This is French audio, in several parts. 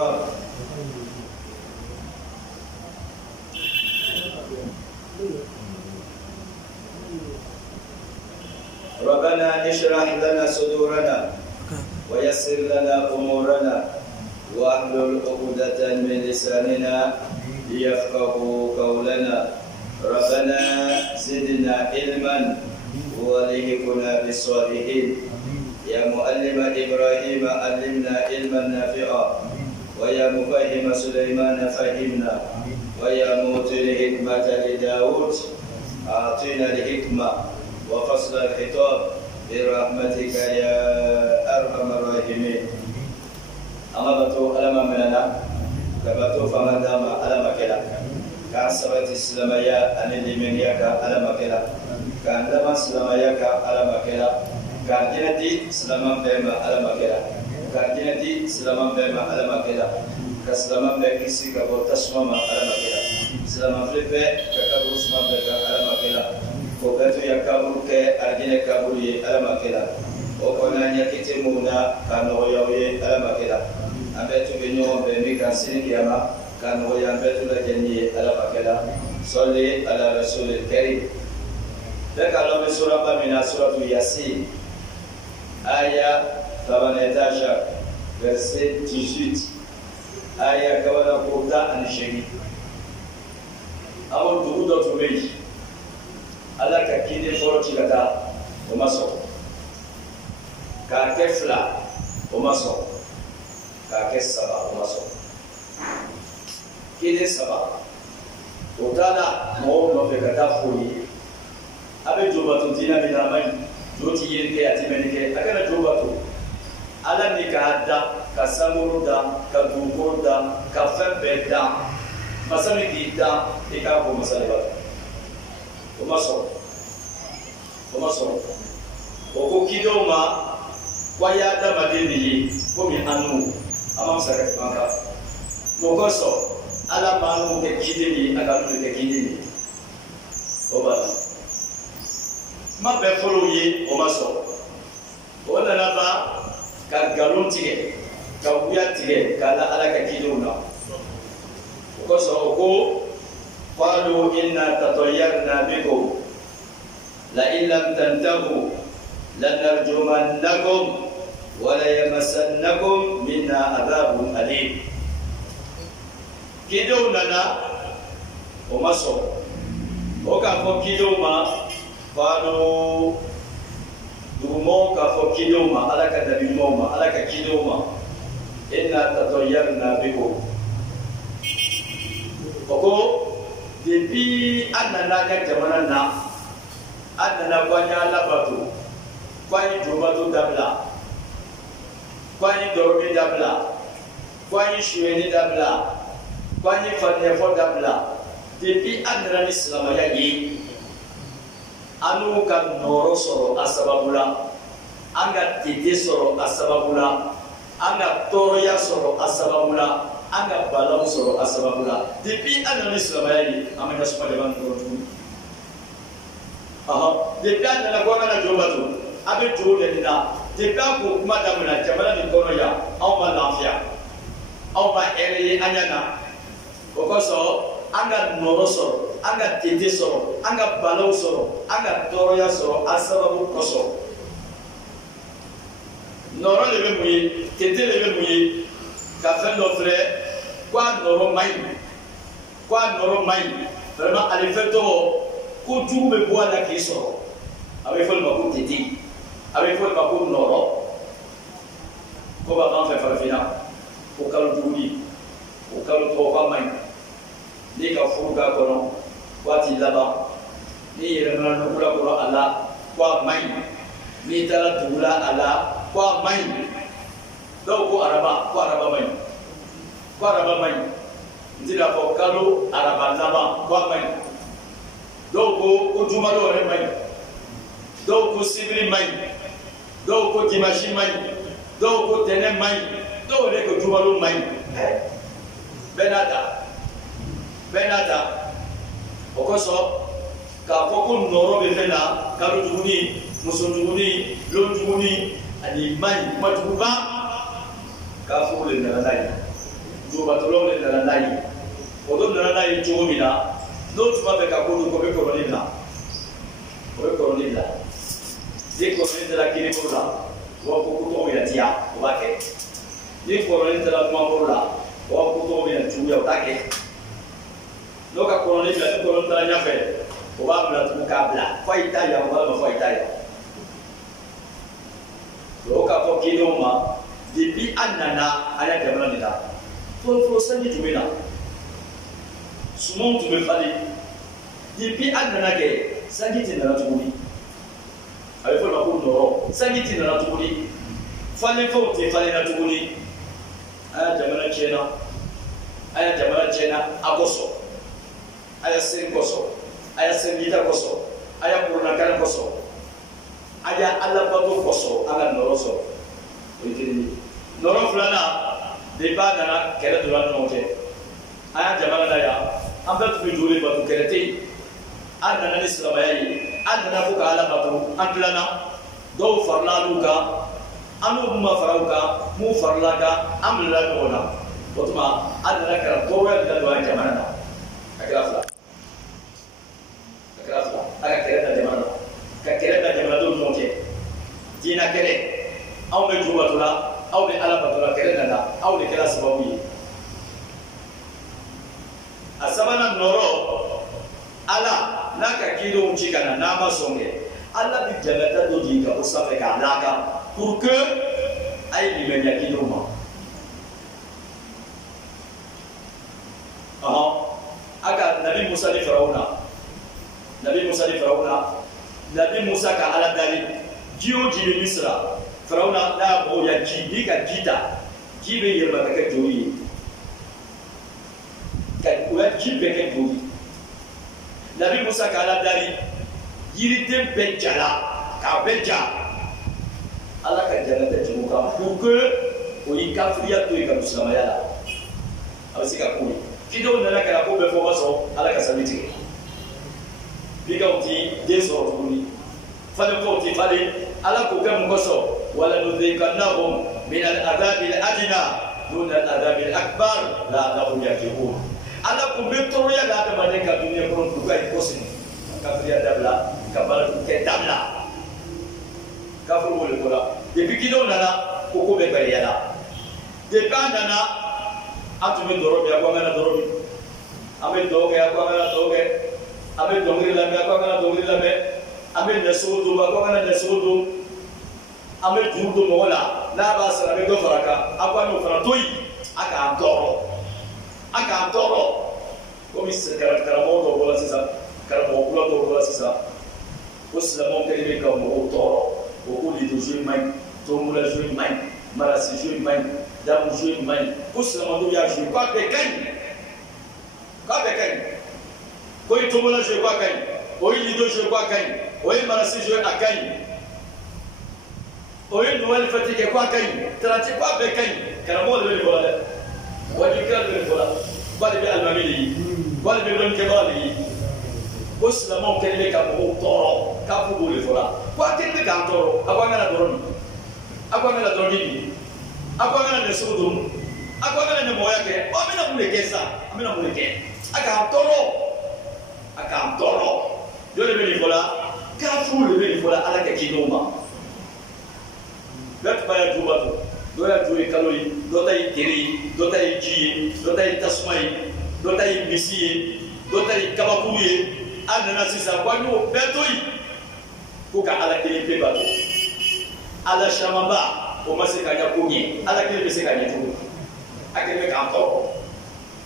الكرام ربنا اشرح لنا صدورنا ويسر لنا أمورنا واحلل عقدة من لساننا ليفقهوا قولنا ربنا زدنا علما والهكنا بالصالحين يا معلم إبراهيم علمنا علما نافعا ويا مفهم سليمان فهمنا ويا موتي الحكمة لداود أعطينا الحكمة وفصل الخطاب برحمتك يا أرحم الراحمين أما بتو ألم مننا كبتو فما دام ألم كلا كان سبت السلامية أن اليمنية ألم كلا كان لما سلامية ألم كلا كان جنتي سلامان بما ألم كلا كان جنتي سلامان بما ألم كلا كسلامان بكيسي كبر تسمما ألم كلا سلامان فلبة ككبر سما بكا ألم كلا وكتو يكابر كأرجين كابوري ألم كلا وكنا نكتي مونا كانوا يوي ألم كلا أبتو بنيوم بميكان سينكيما كانوا ينبتو لجني ألم كلا صلي على رسول الكريم ذكر الله من سورة من سورة ياسين آية 18 verset 18 آية كوانا كوتا عن الشيء أمر دودة تميج على ككيد فورتي كذا ومسو ككفلا ومسو ككسبا ومسو كيد سبا وتانا مو نفكتا فوري أبي جوباتو تينا بنامي doti yirke atimenike akana jobatu ala ni ka da ka samuru da ka dukuru da ka fembe da masami di da ika ko masaliba o maso o ko kidoma kwa ya da madeni yi ko mi anu ama msaka tibanga mo ko so ala manu ke kideni aka nu ke kideni o ba ma bɛ fɔlɔ ye o ma sɔrɔ o nana ba ka nkalon tigɛ ka wuya tigɛ k'a la ala ka kidenw na o kosɔn o ko qalu inna tatayyarna bikum la in lam tantahu lanarjumannakum wa la yamassannakum minna adhabun alim kidenw nana o ma sɔrɔ o k'a fɔ kidenw ma Fano dumo ka fo kidoma ala ka dabi moma ala ka kidoma inna tatayyarna bikum oko debi anana ka jamana na anana kwanya labatu kwani jobatu dabla kwani dormi dabla kwani shueni dabla kwani fanefo dabla debi anana islam ya yi anu ka nɔrɔ sɔrɔ a sababu la an ka tete sɔrɔ a sababu la an ka tɔɔrɔya sɔrɔ a sababu la an ka balaw sɔrɔ a sababu la depuis an nana ni silamɛya ye an bɛ ka suma de b'an tɔɔrɔ tuguni depuis an nana ko an kana jɔn bato an bɛ jogo de nin na depuis an ko kuma daminɛ jamana nin kɔnɔ yan anw ma lafiya anw ma hɛrɛ ye an ɲɛ na o kosɔn an ka nɔrɔ sɔrɔ an ka tete sɔrɔ an ka balaw sɔrɔ an ka tɔɔrɔya sɔrɔ a sababu kosɔn nɔrɔ de bɛ mun ye tete de bɛ mun ye ka fɛn dɔ filɛ ko a nɔrɔ man ɲi vraiment ale fɛn tɔgɔ ko jugu bɛ bɔ a la k'i sɔrɔ a bɛ fɔ nin ma ko tete a bɛ fɔ nin ma ko nɔrɔ ko b'a b'an fɛ farafinna ko kalo juguni o kalo tɔgɔ k'a man ɲi n'i ka furu k'a kɔnɔ waati laban n'i yɛlɛmana nugula kɔrɔ a la ko a man ɲi n'i taara dugu la a la ko a man ɲi dɔw ko araba man ɲi n tɛna fɔ kalo araba laban ko a man ɲi dɔw ko jumalo yɛrɛ man ɲi dɔw ko sibiri man ɲi dɔw ko dimanche man ɲi dɔw ko tɛnɛ man ɲi dɔw yɛrɛ ko jumalo man ɲi bɛɛ n'a ta o kosɔn k'a fɔ ko nɔrɔ bɛ fɛn na kalo juguni muso juguni lon juguni ani man ɲi kuma juguba k'a fɔ o de nana n'a ye jubatulaw de nana n'a ye o don nana n'a ye cogo min na n'o tuma bɛ ka ko don ko bɛ kɔrɔnin bila o bɛ kɔrɔnin bila ni kɔrɔnin taara kiribolo la o b'a fɔ ko tɔgɔ bɛ na diya o b'a kɛ ni kɔrɔnin taara kumabolo la o b'a fɔ ko tɔgɔ bɛ na juguya o t'a kɛ n'o ka kɔrɔnin bila ni kɔrɔnin taara ɲɛfɛ o b'a bila tugun k'a bila fo a y'i ta yan walima fo a y'i ta yan o k'a fɔ kindenw ma depuis an nana an ya jamana de la fɔlɔfɔlɔ sanji tun bɛ na sumanw tun bɛ falen depuis an nana kɛ sanji tɛ nana tuguni a bɛ fɔ o ma ko nɔrɔ sanji tɛ nana tuguni falenfɛnw tɛ falenna tuguni an ya jamana tiɲɛna an ya jamana tiɲɛna a kosɔn a ya seli kosɔn a ya selita kosɔn a ya kuranakari kosɔn a ya alabato kosɔn an ka nɔrɔ sɔrɔ o ye kelen ye nɔrɔ filanan de b'a nana kɛlɛ donna ɲɔgɔn cɛ an ya jamana la yan an bɛɛ tun bɛ joli bato kɛlɛ tɛ yen an nana ni silamɛya ye an nana fo ka ala bato an tilanna dɔw farala an'u kan an n'u ma fara u kan mun farala kan an bilala ɲɔgɔn na o tuma an nana kɛra tɔɔrɔya de don an jamana na a kɛra fila a ka kɛlɛ da jamana na ka kɛlɛ da jamanadenw ɲɔgɔn cɛ diinɛ kɛlɛ anw bɛ ju bato la aw ni ala bato la kɛlɛ nana aw de kɛra sababu ye a sabanan nɔrɔ ala n'a ka kidenw ci ka na n'a ma sɔn kɛ ala bɛ janata dɔ di ka bɔ sanfɛ k'a lakan pour que a ye limaniya kidenw ma a ka nabi musa ni farawuna nabi musa ni farawuna nabi musa ka ala dali ji o ji bɛ misira farawuna n'a y'a mɔgɔw ya ji n'i ka ji ta ji bɛ yɛlɛma ka kɛ joli ye ka o ya ji bɛɛ kɛ joli nabi musa ka ala dali yiriden bɛɛ jala k'a bɛɛ ja ala ka janata jɛn'u kan pour que o y'i kafiriya to yen ka don silamɛya la a bɛ se ka ko ye kidenw nana ka na ko bɛɛ fɔ ma sɔn ala ka sali tigɛ bigaw ti den sɔrɔ tuguni falenkaw ti falen ala k'o kɛ mun kosɔn walanudhikannahum min al-adhabi al-adna duna al-adhabi al-akbar la'allahum yarji'un ala kun bɛ tɔɔrɔya la adamaden ka dunuya kɔnɔ duga yi kɔsini kafiriya dabila ka baara kɛ dabila kafiri wele ko la depuis kidenw nana ko ko bɛ gɛlɛya la depuis an nana an tun bɛ dɔrɔ min a ko an kana dɔrɔ min an bɛ dɔw kɛ a ko an kana dɔw kɛ an bɛ dɔnkili lamɛn a ko an kana dɔnkili lamɛn an bɛ nɛsogo don a ko an kana nɛsogo don an bɛ juru don mɔgɔ la n'a b'a sara a bɛ dɔ fara a kan a ko an y'o fana to yen a k'an tɔɔrɔ a k'an tɔɔrɔ komi karamɔgɔ dɔw bɔra sisan karamɔgɔ kura dɔw bɔra sisan ko silamɛw kɛlen bɛ ka mɔgɔw tɔɔrɔ o ko lidozo man ɲi tomulazo man ɲi marasizo man ɲi damuzo man ɲi ko silamɛdenw y'a zo k'a bɛɛ ka ɲi k'a bɛɛ ka ɲi ko ye tomulazo k'a ka ɲi o ye lidozo k'a ka ɲi o ye marasizo a ka ɲi o ye nuwali fɛti kɛ k'a ka ɲi taranti k'a bɛɛ ka ɲi karamɔgɔ de bɛ nin fɔ la dɛ wajibikɛla de bɛ nin fɔ la k'ale bɛ alimami de ye k'ale bɛ dɔnnikɛbaga de ye ko silamɛw kɛlen bɛ ka mɔgɔw tɔɔrɔ k'a fɔ k'o de fɔra ko a kɛlen bɛ k'an tɔɔrɔ a ko an kana dɔrɔn nin a ko an kana dɔrɔn nin a ko an kana nɛsogo don a ko an kana ɲɛmɔgɔya kɛ an bɛna mun de kɛ sisan an bɛna mun de kɛ a k'an tɔɔrɔ a k'an tɔɔrɔ dɔ de bɛ nin fɔ la kafiriw de bɛ nin fɔ la ala ka kidenw ma bɛɛ tun b'a ye juba don dɔ y'a jo ye kalo ye dɔ ta ye tere ye dɔ ta ye ji ye dɔ ta ye tasuma ye dɔ ta ye misi ye dɔ ta ye kabakuru ye an nana sisan ko an y'o bɛɛ to yen ko ka ala kelen pe bato ala camanba o ma se ka ɲɛ ko ɲɛ ala kelen bɛ se ka ɲɛ cogo a kelen bɛ k'an tɔɔrɔ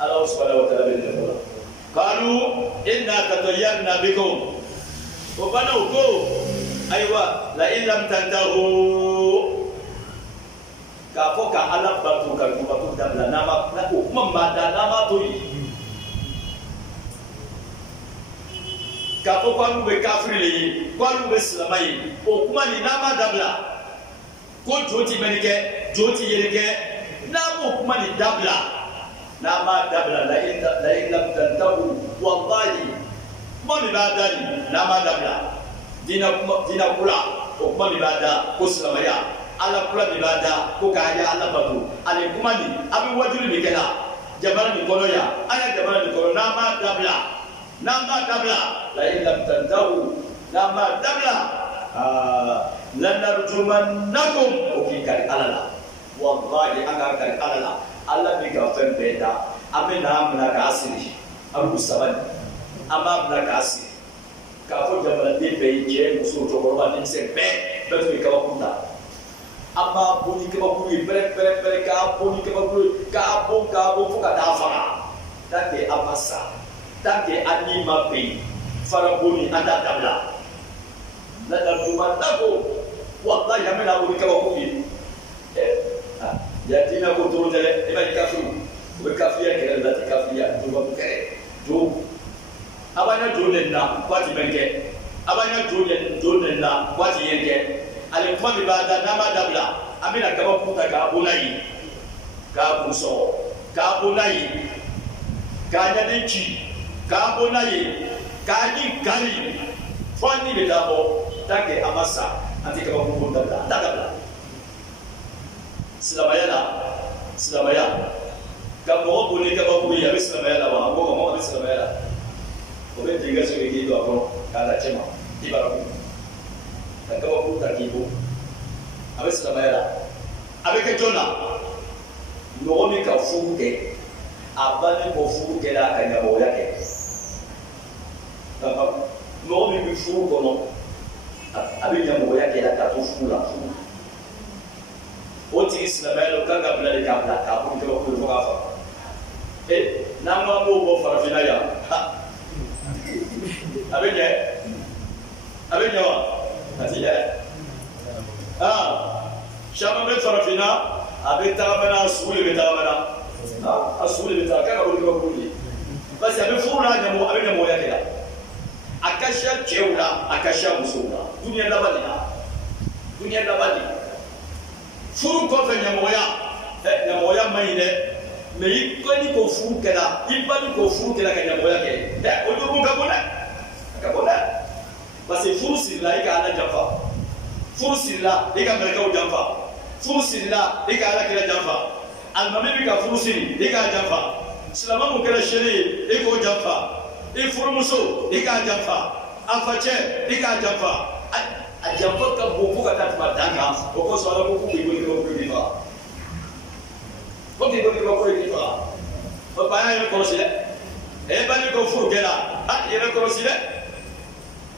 ala subahanahu wa taala bɛ nin fɔ la qalu inna tatayyarna bikum o banaw ko ayiwa la in lam tantahu k'a fɔ ka ala bato ka jubato dabila n'a ma o kuma min b'a da n'a ma to yen k'a fɔ k'an bɛ kafiri de ye k'an bɛ silamɛ ye o kuma nin n'a ma dabila ko jo ti mɛnni kɛ jo ti yeli kɛ n'a m'o kuma nin dabila n'a ma dabila la in lam tantahu wallahi kuma min b'a da nin n'a ma dabila diinɛ kula o kuma min b'a da ko silamɛya ala kula min b'a da ko k'a ye ala bato ani kuma nin a bɛ wajuli min kɛ la jamana ni kono ya aya jamana ni kono nama dabla la illa tantahu nama dabla lanarjumannakum ukikari alala wallahi anga kari alala Allah bi ka fen beta amena amna ka asiri abu sabani ama amna ka asiri ka fo jamana de be je muso to ko ba ni se be be ka wakunda ama boni ke bakuri pere ka boni ke bakuri ka bon fo ka da fara take amasa take anima be fara boni anda dabla la darjuma tako wallahi amena boni ke bakuri ya dina ko to dele e ba kafu we kafiya ke da kafiya to ba kare to abanya jole na kwati benke abanya jole na kwati yenke ale kuma mi ba da nama dabla amina kaba puta ka abulai ka buso ka abulai ka nyadinchi ka abulai ka ni gari fani be dabo take amasa anti kaba puta dabla silamaya ka mo boni ka ba kuri ya silamaya ba ngo mo silamaya o be tinga so ke do akon ka da chema ibara ka ba puta kibo abe silamaya abe ke jona no mi ka fuke abane ko fuke la ka nyabo yake no mi fuke no abe nyabo yake la ka to fula oti silamaya lo kanga bila de kabla ka ko ke ko fo ka fa na ma mo bo farafina ya abenye wa ati ya shama be farafina abe tamana asuli be tamana asuli be takana ko ko kuli basi abe fura nyamo abe nyamo yake la akasha cheula akasha musura dunia dabali furu ko fe nyamoya maine me ikoni ko furu kala ibani ko furu kala ka nyamoya ke o do ka bona basi furu sila ika ala jafa furu sila ika mereka o jafa furu sila ika ala kila jafa almami bi ka furu sili ika jafa silama mo kala sheri iko jafa furu muso ika jafa afache ika jafa ajampa ka boku ka ta danga ko so ala ko ko ni ba ko ba ya ko sile ba ni ko furu gela ya ko sile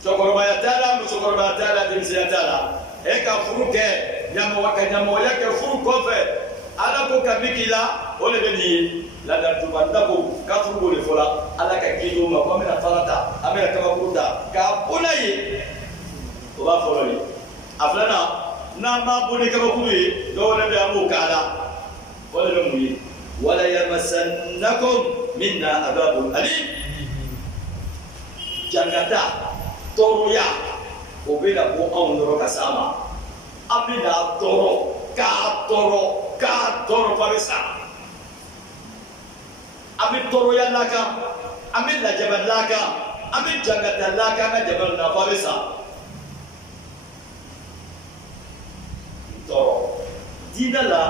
to ko ba ya tala mo so ko ba tala din si tala ka furu ke nyamo yake furu ko fe ala ko kamikila ole beni la da tubanda ko ka furu le fola ala ka kiyo ma ko mena falata amera ka kuruda ka bunai oba fololi aflana na ma boni kaba kuyi do wala be amu kala wala be muyi wala yamassannakum minna adabun alim jangada toroya obela ko onro kasama abida toro farisa abi toro ya laka abi la jabal laka abi jangada laka na jabal na farisa toro dina la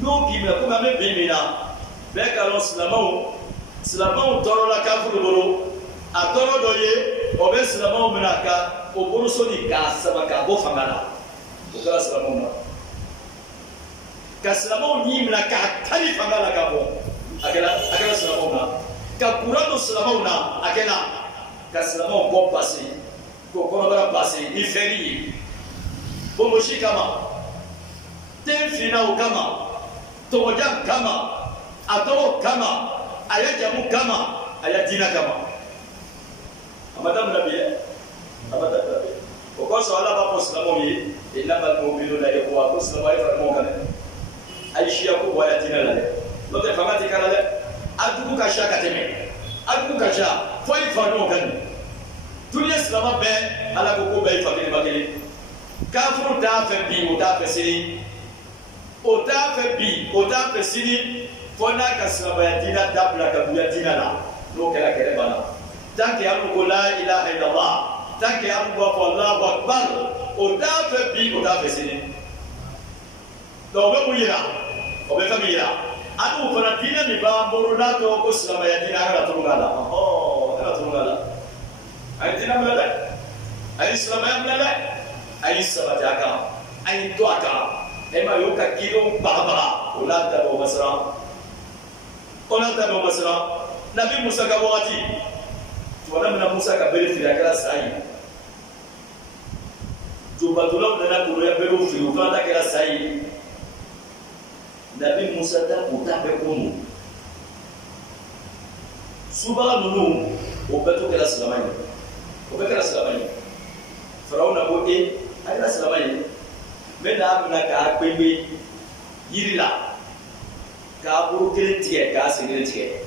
no ki me ko me be mina be ka lo silamau toro la ka fu boro a toro do ye o be silamau mina ka o boro so ni ka saba ka bo fangana o ka silamau na ka silamau ni mina ka tani fangana ka bo akela silamau na ka kurado silamau na akela ka silamau ko pasi ko ko bara pasi ni feri bo mo shikama tenfina kama tomoja kama atoro kama ayajamu kama ayadina kama amadamu nabiye okoso ala ba poslamo yi inama mu'minu la yakwa poslamo ay farmo kan aishiya ko wala dina la no te famati kana le aduku ka shaka teme aduku ka sha foi farmo kan dunya islama be ala ko be famili bakeli kafuru da fe bi o da fe siri o ta fe sini fona ka sabaya dina dabla ka buya dina la no kala kere bana tanke amu ko la ilaha illallah tanke amu ko Allahu akbar o ta fe sini do be muyira o be famira adu fona dina mi ba Burunato Kusama Yadina Tungala. Oh, Tungala. I didn't know that. I Islam I Sabataka. I Tuaka. Emma Yuka Kilo Baba. Ulata Masra. Olata Masra. Nabi Musa Kawati. Tuanamina Musa Kabiri Fiakala Sai. Tubatula Nana Kuria Peru Fiuka Kala Sai. Nabi Musa ta puta Pekumu. Suba Nunu, Obeto Kala Salamani. Obekala Salamani. Faraona Boke, Ayla Salamani. Mena Naka Baby Yirila. Kabu Kiltie, Cassiglitie.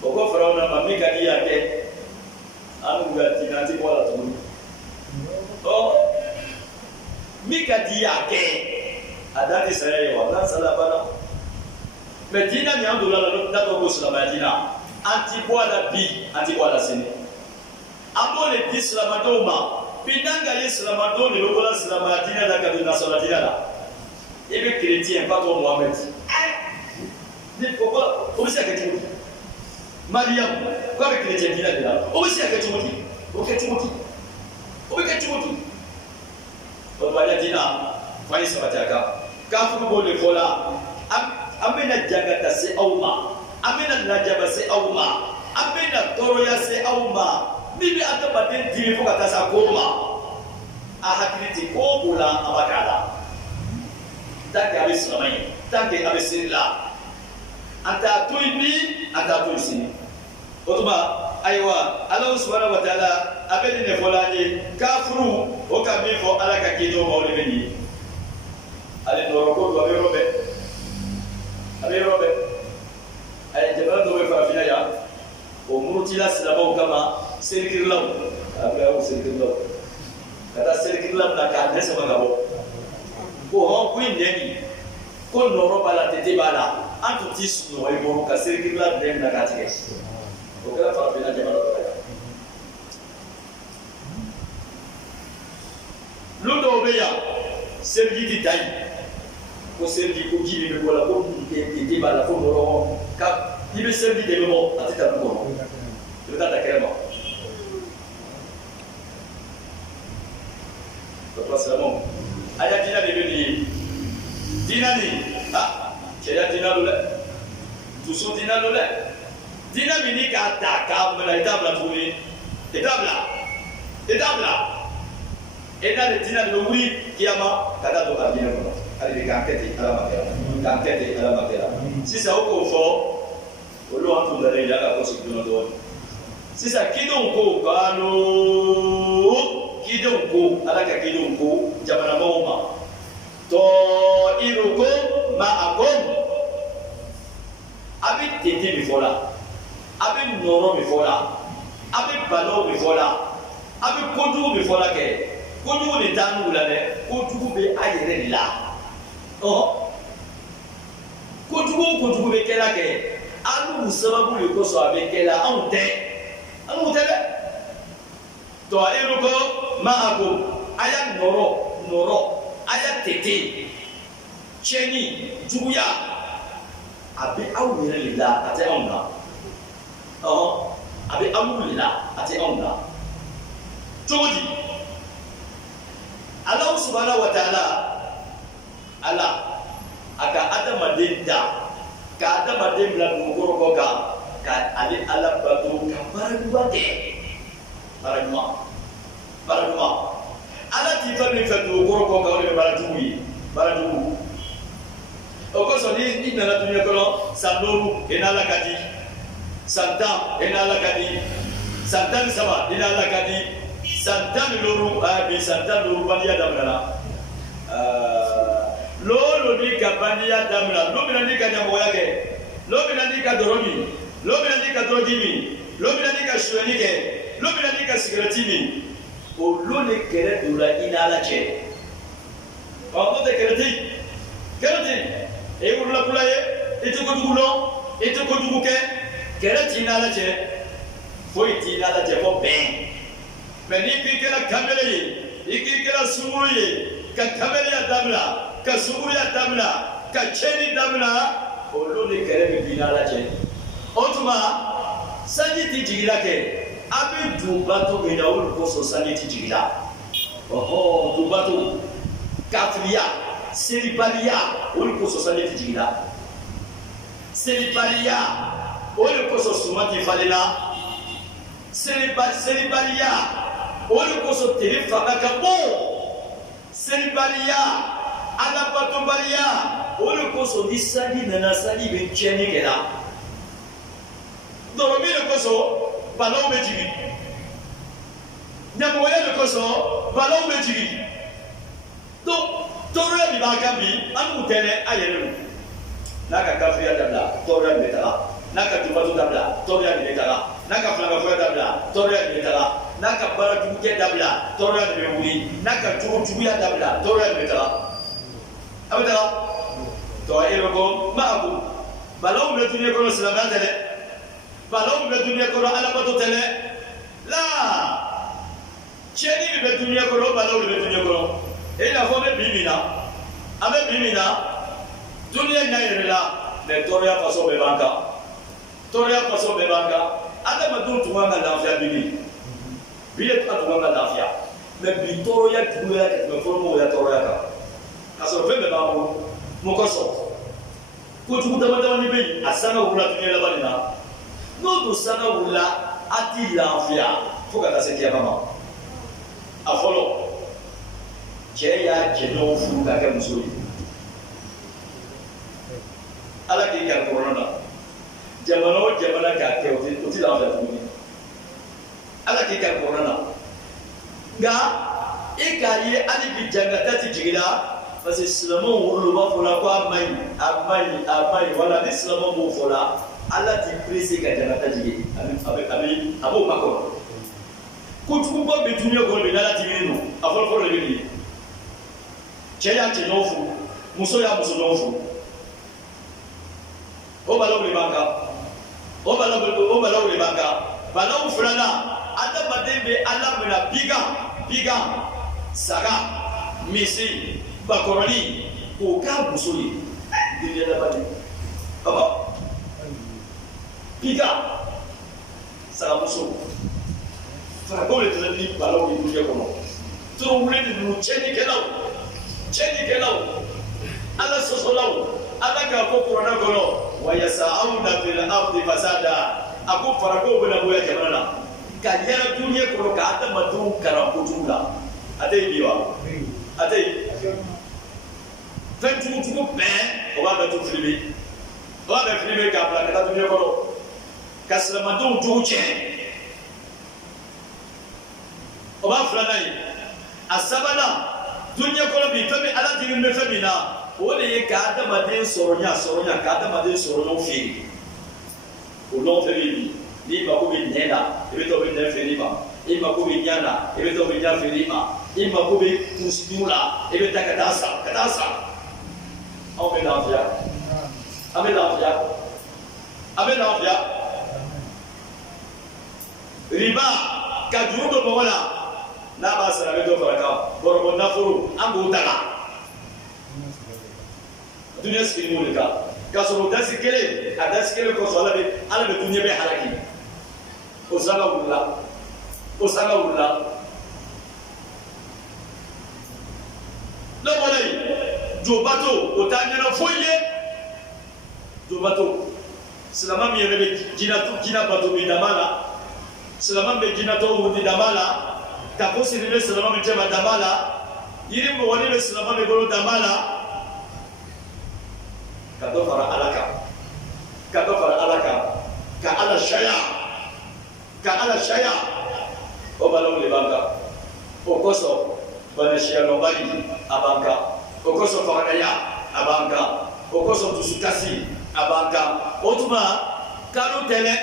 Boko Faraona Mamika Diake. Anuga Tinati Wallatu. Oh, Mika Diake. Adati Sarewa, not Salabana. Medina Yandula, not Ogusla Medina. Antibola B, Antibola Sine. Amole Dislamadoma, Pinanga Islamadon, Logola Slamadina, la Cabina Soladina. Even Christian, Pato Mohammed. Obisaka Mariam, quoi avec les Tchèques là? Obisaka Timothy, ok Timothy. Obika Timothy. Obaladina, Fani Sabataka. Kafubo le Fola. Amena Jagata se Auma. Amena Najaba se Auma. Amena Toroya se Auma. Bibi Atabaten Divifu Katasa Koma. Ahakiti Kobula Abakala. Take Abislamai. Take Abisilla. Anta Tuibi, Anta Tuisini. Otuma, Aywa, Allah Subhanahu wa Ta'ala, Abeli Nefolani, Kafru, Okabi for Alakakido Mauliveni. Ale Noroko, Abe Robert. Ale Jabal Noe Fafinaya, O Mutila Silabo Kama, Serikirlam, Abu Serikirlam. Kata Serikirlam Naka, Nesamagabo. Go home, Queen Demi, Kon Noroba la Tetebala, Antutis no Eboroka, Serikirlam, Dem Nakatis. Okela Fafina Jabal. Ludo Obeya, Sergi di Dai. Ko servi ko jibi be wala ko di bala ko noro ka ibe servi de mo atita ko no ta kerema to pasamo aya dina de dina ni cheya dina lule tu so dina lule dina mini ka ta ka mala itabla tuni itabla ena de dina lo wuri kiyama kada to ka dina ko ali kankete ala makera sisa oko fo olo antu ndale ya ko sikino do sisa kidon ko kalo kidon ko ala ka kidon ko jamana moma to iruko ma akom abi tete mi fola abi noro mi fola abi balo mi fola abi kodu mi fola ke kodu ni tanu la de kodu be ayere la oh kojugu be kela ke anu sababu le ko so abe kela ante le to eruko maago aya noro aya tete cheni juya abe awere lila ate onda oh abe awulila ate onda todi Allah subhanahu wa ta'ala Allah aka adamaden da ka adamaden bila dugukolo kɔ ka ale ala bato ka baaraɲuman kɛ baaraɲuman ala t'i fɛn min fɛ dugukolo kɔ kan o de bɛ baarajugu o kosɔn ni nana dunuya kɔnɔ san 5 i n'ala ka di san 10 i n'ala ka di san 13 i n'ala ka di san 15 bi san 15 baliya daminɛna lolo ni kabania damla lobina ni kanyamoya ke lobina ni ka doromi lobina ni ka drogimi lobina ni ka shweni ke lobina ni ka sigaretimi o lone kere dula inala che ko to kereti e urla kulaye ito ko dugulo ke kereti inala che foi inala che ko ben meni pikela kamele ikikela sumuri ka kamele ya damla ka suguriya damla ka cheni damla olu de kɛlɛ bɛ bin ala cɛ o tuma sanji tɛ jigin la kɛ a bɛ dunbato min na olu kosɔn sanji tɛ jigin la ɔhɔn dunbato kafiriya selibaliya olu kosɔn sanji tɛ jigin la selibaliya olu kosɔn suma tɛ falen la selibaliya olu kosɔn teri fanga ka bon selibaliya alabatobaliya olu kosɔn ni sanji nana sanji bɛ tiɲɛni kɛ la dɔrɔmi de kosɔn balaw bɛ jigin ɲamɔgɔya de kosɔn balaw bɛ jigin donc tɔɔrɔya min b'a kan bi an b'u tɛnɛ a yɛrɛ don n'a ka kafiriya dabila tɔɔrɔya de bɛ taga n'a ka dunbato dabila tɔɔrɔya de bɛ taga n'a ka filankafoya dabila tɔɔrɔya de bɛ taga n'a ka baaradugukɛ dabila tɔɔrɔya de bɛ wuli n'a ka jogojuguya dabila tɔɔrɔya de bɛ taga a bɛ taga tɔ e bɛ ko ma a ko balaw bɛ dunuya kɔnɔ silamɛya tɛ dɛ balaw bɛ dunuya kɔnɔ alabato tɛ dɛ la tiɲɛni de bɛ dunuya kɔnɔ balaw de bɛ dunuya kɔnɔ e n'a fɔ an bɛ bi min na duniya ɲɛ yɛrɛ la mais tɔɔrɔya façon bɛɛ b'an kan tɔɔrɔya façon bɛɛ b'an kan adamadenw tun kan ka lafiya bi de tun kan ka lafiya mais bi tɔɔrɔya juguya ka tɛmɛ fɔlɔ mɔgɔw ya tɔɔrɔya kan k'a sɔrɔ fɛn bɛɛ b'an bolo mun kosɔn kojugu damadamani bɛ yen a sanga wulila dunuya laban nin na n'o dun sanga wulila a t'i lafiya fo ka taa se kiyama ma a fɔlɔ cɛ y'a jɛɲɔgɔn furu k'a kɛ muso ye ala k'i ka kɔrɔna na jamana o jamana k'a kɛ o tɛ lafiya tuguni ala k'i ka kɔrɔna na nka e k'a ye hali bi jangata tɛ jigin na parce que silamɛw wolo b'a fɔ la ko a maɲi wala ni silamɛw b'o fɔ la ala t'i presse ka jangata jigin a b'o makɔnɔ kojuguba bɛ dunuya kɔnɔ bi n'ala t'i min don a fɔlɔfɔlɔ de bɛ nin ye cɛ y'a cɛɲɔgɔn furu muso y'a musoɲɔgɔn furu o balaw de b'an kan o balaw de b'an kan balaw filanan adamaden bɛ ala minɛ bigan saga misi bakɔrɔni k'o k'a muso ye dunuya laban de ɔhɔ bigan sagamuso farakaw de tɛna ni balaw ye dunuya kɔnɔ tɔrɔwulen de ninnu tiɲɛnikɛlaw ala sɔsɔlaw ala k'a fɔ kuranɛ kɔnɔ wa yasa'awna fil ardi fasada a ko farakaw bɛna bɔ jamana na ka yɛlɛ dunuya kɔnɔ ka adamadenw kalan kojugu la a tɛ yen bi wa a tɛ yen fɛn jugujugu bɛɛ o b'a bɛɛ to filime o b'a bɛɛ filime k'a bila ka taa dunuya kɔnɔ ka silamɛdenw jogo tiɲɛ o b'a filanan ye a sabanan dunuya kɔnɔ bi fɛn min ala digi bɛ fɛn min na o de ye ka adamaden sɔrɔnya ka adamaden sɔrɔɲɔgɔn feere o nɔfɛ bɛ bi n'i mako bɛ nɛn na i bɛ taa o bɛ nɛn feere i ma i mako bɛ ɲa na i bɛ taa o bɛ ɲa feere i ma i mako bɛ kunsigi la i bɛ taa ka taa san anw bɛ lafiya an bɛ lafiya riba ka juru don mɔgɔ la n'a b'a sara a bɛ dɔ fara kan bɔrɔbɔ nafolo an b'o ta la dunuya sigi n'o de kan k'a sɔrɔ o dasi kelen kosɔn ala bɛ dunuya bɛɛ halaki o sanga wulila ne bɔra yen jobato o t'a ɲɛna foyi ye jobato silamɛ min yɛrɛ bɛ jinɛ bato min dama la silamɛ bɛ jinɛ tɔw wuti dama la ka ko siri bɛ silamɛ min cɛma dama la yiri mɔgɔni bɛ silamɛ min bolo dama la ka dɔ fara ala kan ka ala saya o balaw de b'an kan o kosɔn banasiyalɔbali a b'an kan o kosɔn fagadaya a b'an kan o kosɔn dusukasi a b'an kan o tuma kalo tɛnɛ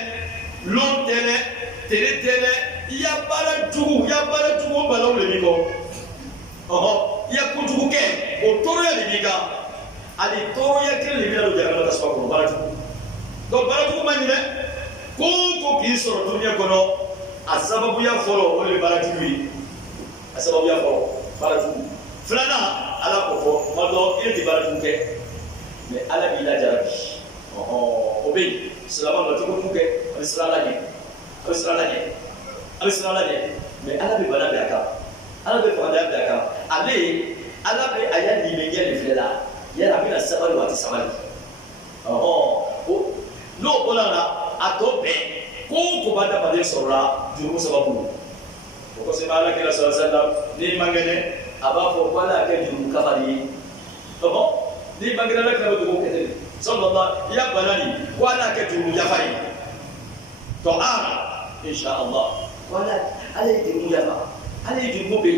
lon tɛnɛ tere tɛnɛ i ya baara jugu o balaw de b'i kɔ ɔhɔ i ya kojugu kɛ o tɔɔrɔya de b'i kan ani tɔɔrɔya kelen de b'i la don jahanama tasuma kɔnɔ baara jugu donc baara jugu man ɲi dɛ ko o ko k'i sɔrɔ dunuya kɔnɔ a sababuya fɔlɔ o de ye baara jugu ye a sababuya fɔlɔ baara jugu filanan ala k'o fɔ tuma dɔ e tɛ baara jugu kɛ mais ala b'i lajarabi o be silama no tuko muke alisala lanye mais ala be bana be aka ala be fanda be aka ale ala be aya ni me ngene flela ya la bila sabali wati sabali no bolana atobe ko bada bade sorra juru sababu ko se mala kila sallallahu ni mangene aba ko wala ke juru kafari ni mangene la kila to ko kete sallallahu ya balani wala ke juru yafari to insha Allah wala ale juru yafa ale juru be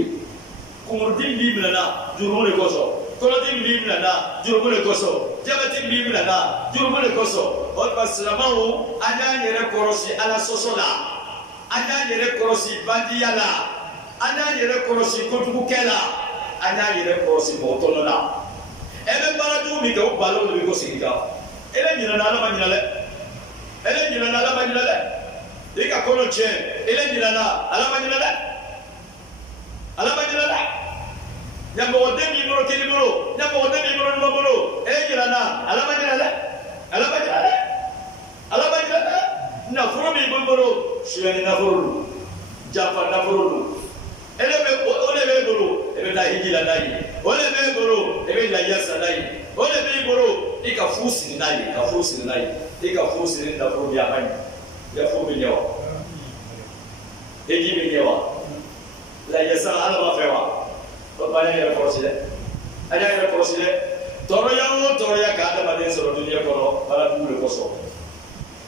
kumurdin biblana juru ne koso kolodin biblana juru ne koso jabatin biblana juru ne koso o paslamahu anya yere korosi ala sosola anya yere korosi bandiyala anya yere korosi kotukukela anya yere korosi motonola ebe baradu mi ko balo mi ko sigika ele nyina na ala manyina le ika kono che ele nyina na ala manyina le nyambo odemi boro kiliboro nyambo odemi boro noboro ele nyina na ala manyina le na furo mi boro shiyani na furo jafa na furo ele be boro ebe da hijila dai ole be boro ebe da yasa dai ole be boro ika fusi dai ika fusi na furo ya bani ya furo nyawa eji mi nyawa la yasa ala ba fewa ba bani ya forosile anya ya forosile toro ya ka da baden soro dunia kono bala dule koso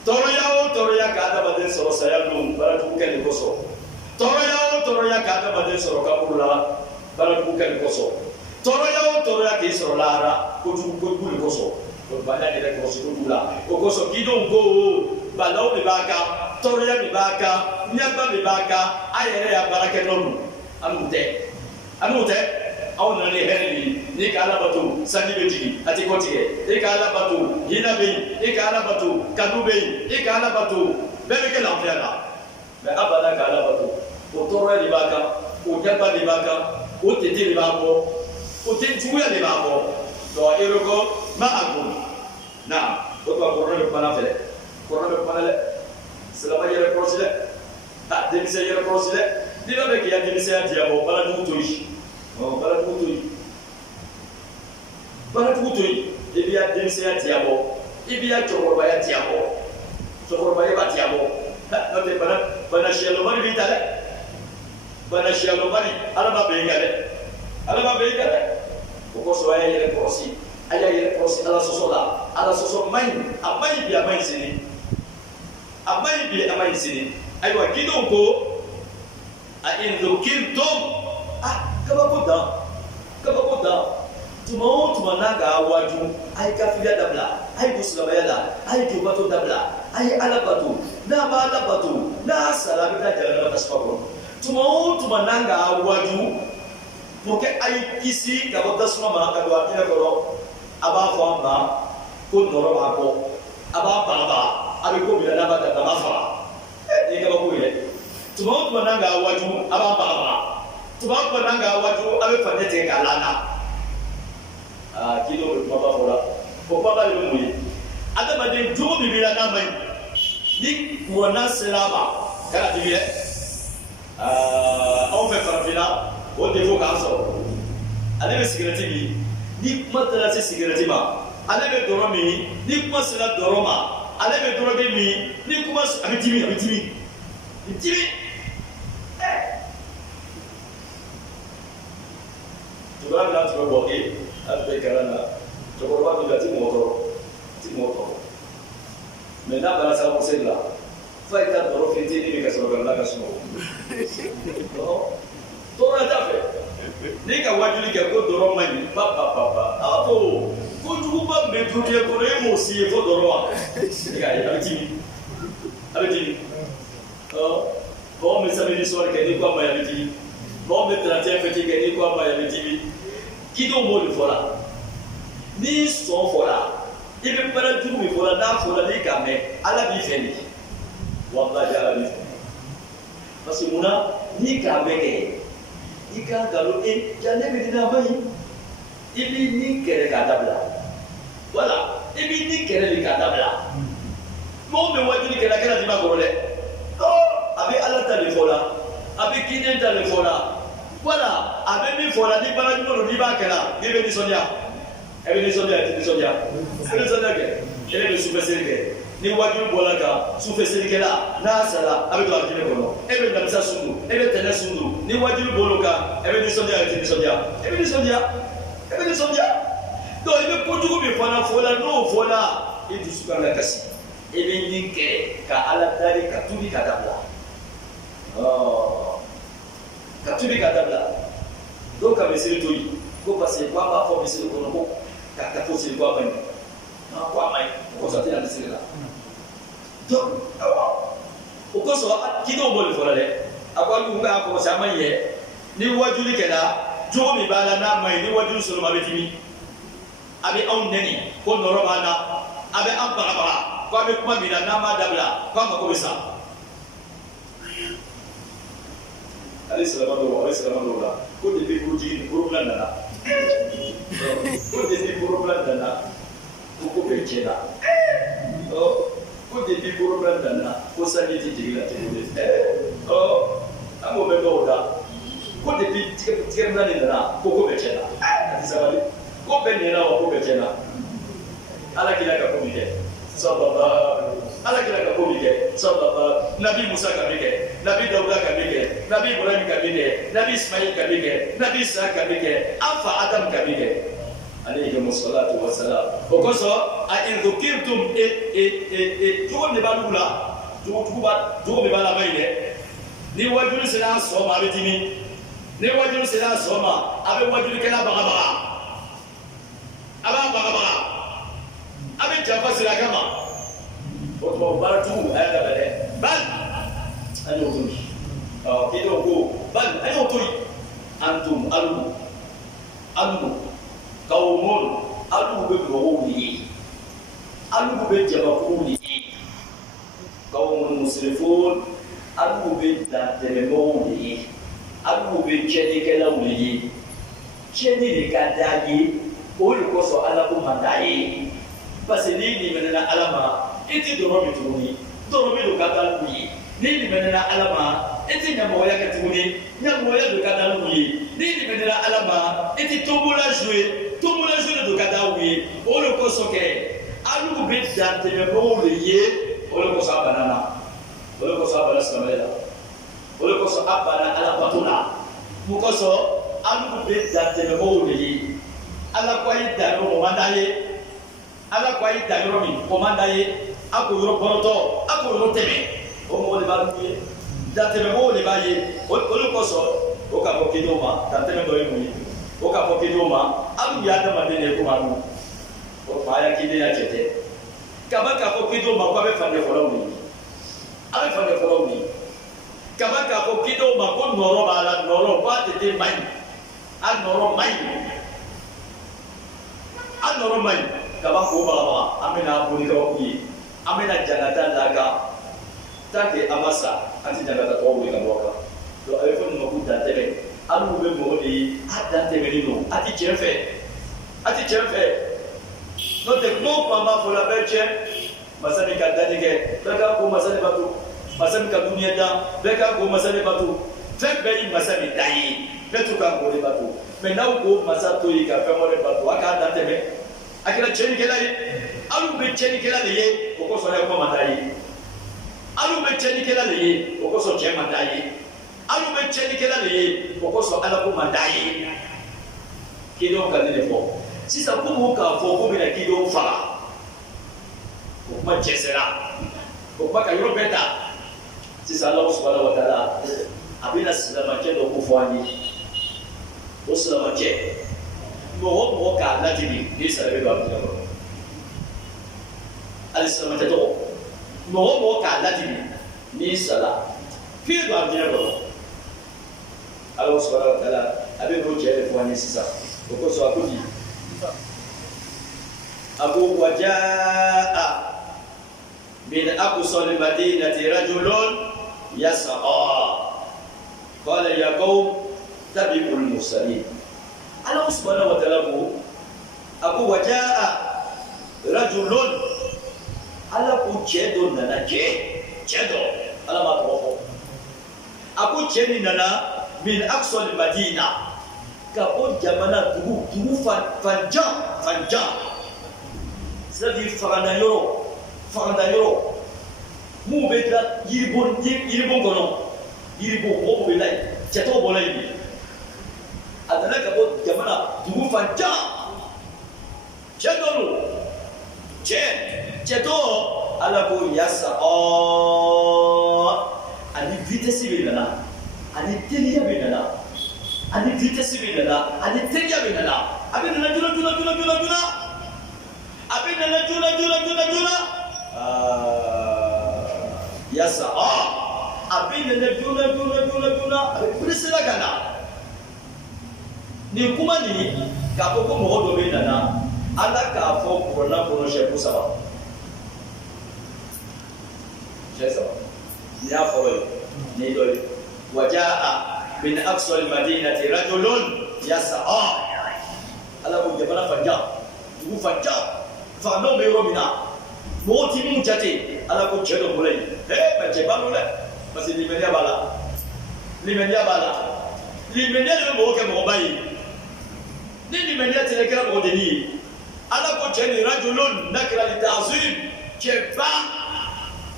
toro ya ka da baden soro sayalum bala duke koso toro ya ka da baden soro kabula bala duke koso toro ya ke soro lara ko dule koso ko bala ne koso dula ko koso kidon go bala o baka toro ya baka nyaba baka ayere ya barake nonu amute aw na ne herni ni ka ala batu sani be jigi ati kotie e ka ala batu hina be e ka ala batu kadu be e ka ala batu be ke la fiala be abada ka ala batu o toro ya baka o nyaba baka o tete bako o tentuya bako do eroko ma agun na o to korone bana fele selama yere prosile demise yere prosile dilo be ke ya demise ya diabo bala du toyi bala tukutoyi ibi ya demise ya diabo ibi ya cokoroba ya diabo cokoroba ya ba diabo note bana shelo mari bitale bana shelo mari alaba be ngale ko so ya yere krosi ala soso amai bi amai sini aywa kidon ko a in dhukirtum kabakoda tuma naga waju ay kafila dabla ay buslama yala ay jubato dabla ay alabatu na salabi na jala tasfako tuma naga waju porque ay kisi kabota suma ka do akina ko aba famba ko noro bako aba baba abi ko bila na bata kama fa e kabako ile tuma naga waju aba baba tuba ko nanga watu abe fanete kalana kilo ko baba fola ko baba le muyi adama de jogo bibira na mai ni wona selama kala tibile on fait farfina on dévo kanso ale be cigarette bi ni matala se cigarette ma ale be doro mi ni kuma sela doro ma ale be doro be mi ni kuma abitimi tuan nak cuba bagi, ada kerana cuba bagi ti motor. Mena bahasa Muslim lah. Faida doro fiti ni mereka selalu berlaku semua. Tora tafe. Ni kawajuli ke ko doro mani, papa. Apo, ko cuba betul dia ko emosi ko doro. Ni kaya abiti. Bom misalnya di sore ke ni ko mai abiti. Bom traiter petit ke ni ko mai abiti. Kido mo le fola ni so fola ibe para tu mi fola na fola ni kame ala bi feni wallahi ala bi pasimuna ni kame ke ika galo e jane bi dina mai ibi ni kere ka dabla wala e bi ni kɛlɛ de ka dabila mɔgɔ bɛ wajuli kɛlɛ kɛlɛ ti ma kɔrɔ dɛ a bɛ ala ta de fɔ la a bɛ kiden ta de fɔ la wala a bɛ min fɔ la ni baara ɲuman don n'i b'a kɛla n'i bɛ nisɔndiya e bɛ nisɔndiya e tɛ nisɔndiya e bɛ nisɔndiya kɛ e bɛ sufɛseli kɛ ni wajuli bɔra ka sufɛselikɛla n'a sara a bɛ don a jinɛ kɔnɔ e bɛ namisa sundu e bɛ tɛnɛ sundu ni wajuli bɔra kan e bɛ nisɔndiya e tɛ nisɔndiya e bɛ nisɔndiya e bɛ nisɔndiya donc i bɛ kojugu min fana fɔ la n'o fɔ la i dusu kan ka kasi i bɛ nin kɛ ka ala dali ka tubi ka dabila ka tubi ka dabila dɔw ka misiri to yen ko parce que ko an b'a fɔ misiri kɔnɔ ko ka taa fo siri ko a ma ɲi ko a ma ɲi o kosɔn a tɛ na misiri la donc o kosɔn kidenw b'o de fɔ la dɛ a ko hali k'a kɔlɔsi a ma ɲɛ ni wajuli kɛra jogo min b'a la n'a ma ɲi ni wajuli sɔrɔ ma a bɛ dimi a bɛ anw nɛni ko nɔrɔ b'an na a bɛ an bagabaga ko an bɛ kuma min na n'an m'a dabila ko an mako bɛ sa. Ale silama dɔw la ko depuis kurujigi kurubila nana ko depuis kurubila nana ko bɛɛ tiɲɛna ko depuis kurubila nana ko sanji tɛ jigin la cogo di an b'o bɛɛ dɔw la ko depuis tigɛrɛmina de nana ko bɛɛ tiɲɛna a tɛ sabali ko bɛɛ ɲɛna wa ko bɛɛ tiɲɛna ala kira ka ko min kɛ ala kira ka ko min kɛ nabi musa ka min kɛ nabi dawuda ka min kɛ nabi ibrahim ka min kɛ nabi ismail ka min kɛ nabi isa ka min kɛ an fa adam ka min kɛ alayhi salatu wa salam o kosɔn a indokirtum cogo min b'a dugu la cogo min b'a laban yen dɛ ni wajuli sera a sɔgɔma a bɛ dimi ni wajuli sera a sɔgɔma a bɛ wajulikɛla bagabaga a b'a bagabaga a bɛ janfa sira a kama o tuma o baara jugu a y'a dabila dɛ bali an y'o to yen kidenw ko bali an y'o to yen antum alu kawmon alu bɛ mɔgɔw de ye alu bɛ jamakuluw de ye kawmun musrifun alu bɛ dantɛmɛmɔgɔw de ye alu bɛ tiɲɛnikɛlaw de ye tiɲɛni de ka d'a ye o de kosɔn ala ko man d'a ye parce que n'i limɛnɛna ala ma i tɛ dɔrɔn min tuguni dɔrɔn min don ka taa n'u ye n'i limɛnɛna ala ma i tɛ ɲamɔgɔya kɛ tuguni ɲamɔgɔya don ka taa n'u ye n'i limɛnɛna ala ma i tɛ tombola jouer de don ka taa n'u ye o de kosɔn kɛ alu bɛ dantɛmɛmɔgɔw de ye o de kosɔn a banana o de kosɔn a banna silamɛya la o de kosɔn a banna ala bato la mun kosɔn alu bɛ dantɛmɛmɔgɔw de ye ala ko a ye dan yɔrɔ o man d'a ye ala ko a ye dan yɔrɔ min o man d'a ye a ko yɔrɔ bɔrɔtɔ a ko yɔrɔ tɛmɛ o mɔgɔ de b'a lu ye dantɛmɛmɔgɔw de b'a ye o de kosɔn o k'a fɔ kidenw ma dantɛmɛ dɔ ye mun ye o k'a fɔ kidenw ma alu ye adamaden de ye komi alu o tuma a y'a kidenya cɛ tɛ kaba k'a fɔ kidenw ma ko a bɛ fandɛ fɔlɔw de ye a bɛ fandɛ fɔlɔw de ye kaba k'a fɔ kidenw ma ko nɔrɔ b'a la nɔrɔ ko a tɛ den man ɲi a nɔrɔ man ɲi a nɔrɔ man ɲi kaba k'o bagabaga an bɛna boli k'aw ye an bɛna jangata d'a kan tant que a ma sa an tɛ jangata tɔgɔ wuli ka bɔ a kan donc a bɛ fɔ nin ma ko dantɛmɛ hali n'u bɛ mɔgɔ de ye a dantɛmɛlen don a tɛ tiɲɛ fɛ n'o tɛ kuma o kuma an b'a fɔ la bɛɛ tiɲɛ masa min ka danni kɛ bɛɛ k'a ko masa de bato masa min ka dunuya dan bɛɛ k'a ko masa de bato fɛn bɛɛ ye masa min dan ye bɛɛ t'u k'a ko de bato mais n'aw ko masa to yen ka fɛn wɛrɛ bato a k'a dantɛmɛ a kɛra tiɲɛnikɛla ye alu bɛ tiɲɛnikɛla de ye o kosɔn ne kuma man d'a ye alu bɛ tiɲɛnikɛla de ye o kosɔn tiɲɛ man d'a ye alu bɛ tiɲɛnikɛla de ye o kosɔn ala ko man d'a ye kidenw ka ne de fɔ sisan ko m'o k'a fɔ ko bɛna kidenw faga o kuma cɛsɛra o kuma ka yɔrɔ bɛɛ ta sisan ala subahana wa taala a bɛna silamɛcɛ dɔ ko fɔ an ye o silamɛcɛ mɔgɔ mɔgɔ k'a lajigi n'i sara bɛ don a bɛ kɔnɔ hali silamɛcɛ tɔgɔ mɔgɔ mɔgɔ k'a lajigi n'i sara f'i don a bɛ kɔnɔ ala subahana wa taala a bɛ n'o cɛ de fɔ an ye sisan o kosɔn a ko di a ko wajaa min aqsal madinati rajulun yas'a qala ya qawm tabi'ul mursalin ala subhanahu wa ta'ala ko aku wajaa rajulun ala ko cɛ dɔ nana cɛ dɔ ala ma tɔgɔ fɔ a ko cɛ min nana min aqsal madina ka bɔ jamana dugu fanjan c'est-à-dire fagana yɔrɔ mun bɛ dilan yiribon kɔnɔ yiribon mɔgɔw bɛ la yen cɛtɔw bɔra yen a nana ka bɔ jamana dugu fanjan cɛ dɔ don cɛ dɔ ala ko yasa ani vitesse bɛ nana ani teliya bɛ nana ani vitesse bɛ nana ani teliya bɛ nana a bɛ nana joona a bɛ nana joona yasa a bɛ nana joona a bɛ pressé la ka na nin kuma nin k'a fɔ ko mɔgɔ dɔ bɛ nana ala k'a fɔ kuranna kɔnɔ siɲɛ 3 n'i y'a fɔlɔ ye n'i dɔ ye waja'a min aqsal madinati rajulun yas'a ala ko jamana fanjan dugu fanjan fantanw bɛ yɔrɔ min na mɔgɔw ti min jate ala ko cɛ dɔ bɔra yen mais cɛ b'a dɔn dɛ parce que limaniya b'a la limaniya de bɛ mɔgɔ kɛ mɔgɔba ye ni limaniya tɛ kɛra mɔgɔdenni ye ala ko cɛ ni rajulun nakira li ta'zim cɛba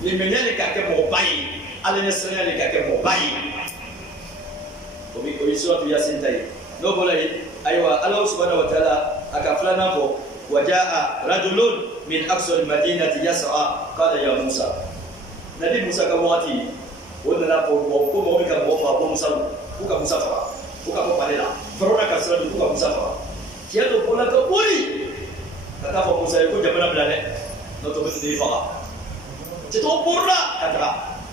limaniya de ka kɛ mɔgɔba ye ala ɲɛ siranya de ka kɛ mɔgɔba ye o ye suratu yasin ta ye n'o bɔra yen ayiwa ala subhanahu wa ta'ala a ka filanan fɔ waja'a rajulun min aqsal madinati yas'a qala ya musa nabi musa ka waati o nana fɔ ko mɔgɔ min ka mɔgɔ faga ko musa k'u ka musa faga k'u ka bɔ pale la farona ka sira k'u ka musa faga cɛ dɔ bɔra ka boli ka taa fɔ musa ye ko jamana bila dɛ n'o tɛ o bɛ t'i faga cɛ tɔw borila ka taga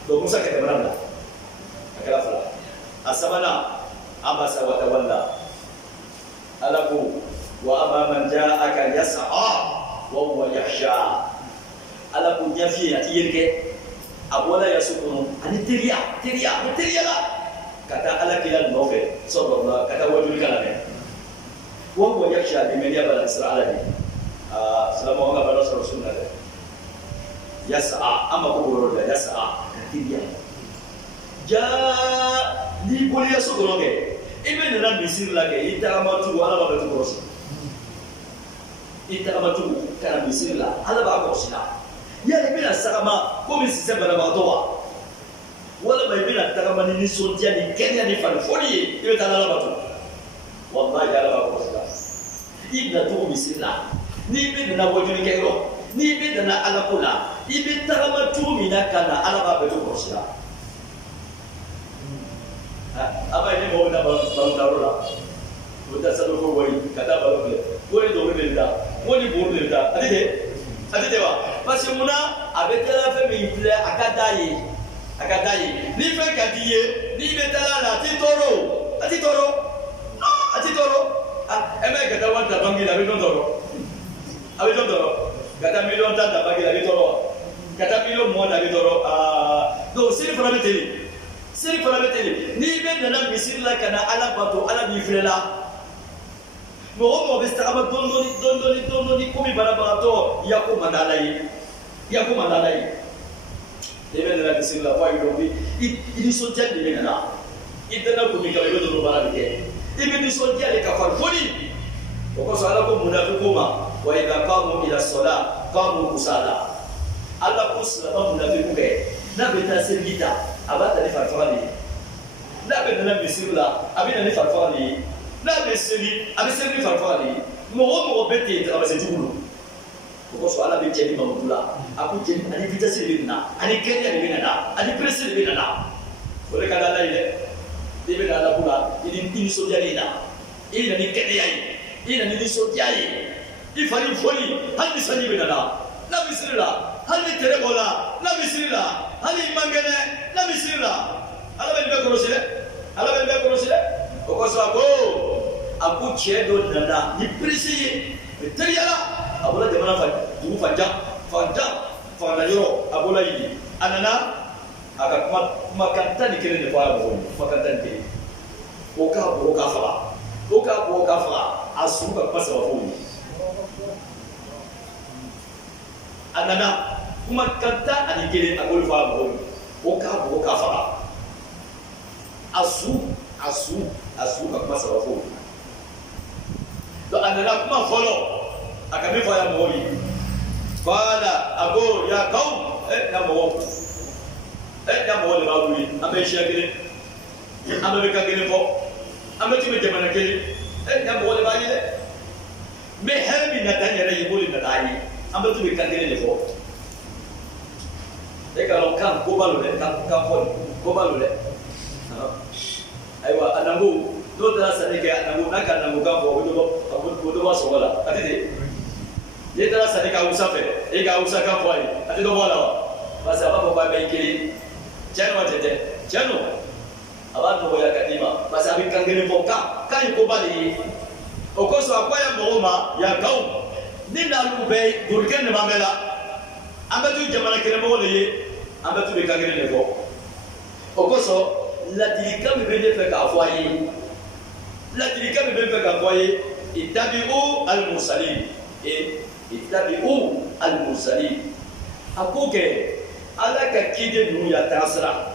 donc musa ka jamana bila a kɛra fila a sabanan abasa wa tawalla ala ko wa amma man ja'aka yas'a wa huwa yakhsha ala ko ɲɛfi a ti yeli kɛ a bɔla yaso kɔnɔ ani teriya la ka taa ala kira nɔfɛ sɔrɔ ka taa wajuli kana mɛ wa huwa yakhsha limaniya b'a la sira ala de silamɛw ka baara sɔrɔ sunna dɛ yas'a an mako b'o yɔrɔ la yas'a ka teriya n'i bɔli yaso kɔnɔ kɛ i bɛ nana misiri la kɛ i tagama tugu ala b'a bɛ tugu kɔrɔsi i tagama tugu kana misiri la ala b'a kɔrɔsi la yali i bɛna sagama komi sisan banabagatɔ wa walima i bɛna tagama ni nisɔndiya ni kɛnɛya ni farifoni ye i bɛ taa ala bato walahi ala b'a kɔrɔsi la i bɛna tugu misiri la n'i bɛ nana wajuli kɛ yɔrɔ n'i bɛ nana ala ko la i bɛ tagama tugu min na ka na ala b'a bɛ to kɔrɔsi la aba ni mɔgɔ bɛ taa balontanro la o bɛ taa sanu ko wari ka taa balon filɛ wari dɔw bɛ taa wari buru bɛ taa a tɛ tɛ wa parce que munna a bɛ taa fɛn min filɛ a ka d'a ye ni fɛn ka d'i ye n'i bɛ taa la a t'i tɔɔrɔ e ma ye ka taa wari ta banki la a bɛ dɔn tɔɔrɔ ka taa miliyɔn tan ta banki la a bɛ tɔɔrɔ ka taa miliyɔn 20 ta a bɛ tɔɔrɔ donc seli fana bɛ teli n'i bɛ nana misiri la ka na ala bato ala b'i filɛ la mɔgɔ bɛ tagama dɔɔni komi banabagatɔ i y'a ko man d'ala ye n'i bɛ nana misiri la fo a y'i dɔn i nisɔndiya de bɛ nana i dana kun min kama i bɛ dɔrɔn baara de kɛ i bɛ nisɔndiya de ka farifoni o kosɔn ala ko munafiko ma wa idha qamu ila salat qamu kusala ala ko silamɛ munafiko kɛ n'a bɛ taa seliji ta a b'a ta ni farifaga de ye n'a bɛ nana misiri la a bɛ na ni farifaga de ye n'a bɛ seli a bɛ seli ni farifaga de ye mɔgɔ bɛ ten tagamasɛtigiw don o kosɔn ala bɛ cɛ ni mamudu la a ko cɛ ani vitesse de bɛ na ani kɛnɛya de bɛ na ani presse de bɛ na o de ka di ala ye dɛ n'i bɛ na ala ko la i nisɔndiyalen na i na ni kɛnɛya ye i na ni nisɔndiya ye i fari foli hali ni sanji bɛ na misiri la hali ni tɛrɛ bɔ la misiri la hali i man kɛnɛ na misiri la ala bɛ nin bɛɛ kɔlɔsi dɛ o kosɔn a ko cɛ dɔ nana ni presse ye teriyala a bɔra jamana dugu fantan yɔrɔ a bɔra yen a nana a ka kumakan 11 de fɔ a ye mɔgɔw ye kumakan 11 o k'a bɔ k'a faga a sugu ka kuma 3 fɔ o ye anana kuma kanta ani kelen akol fa bo o ka fara asu ka kuma sabafo to anana kuma folo akami fa ya mori fala ago ya kaum na mo le bauli ambe shagire ambe ka gele fo ambe ti be jamana kele na mo le bauli le me herbi na tanya na yibuli na dai ambe ti be ka gele fo ka lo kan ko balu le ka fo ko balu le aiwa anangu do tara sanike anangu na ka anangu ka fo do ba so wala atete ye tara sanike usafe e ga usaka fo ai ati do wala wa basi abapo kwa beikili chano tete chano abantu boya kadima basi abikangene mboka kai kobali okoso akwaya mboma ya kaum nina lube durkene mamela ambatu jamana kene mbole ambatu bikangene lebo okoso la dilika mbele feka afwaye la dilika mbele feka afwaye itabi'u al-mursalin itabi'u al-mursalin akoke ala ka kide nu ya tasra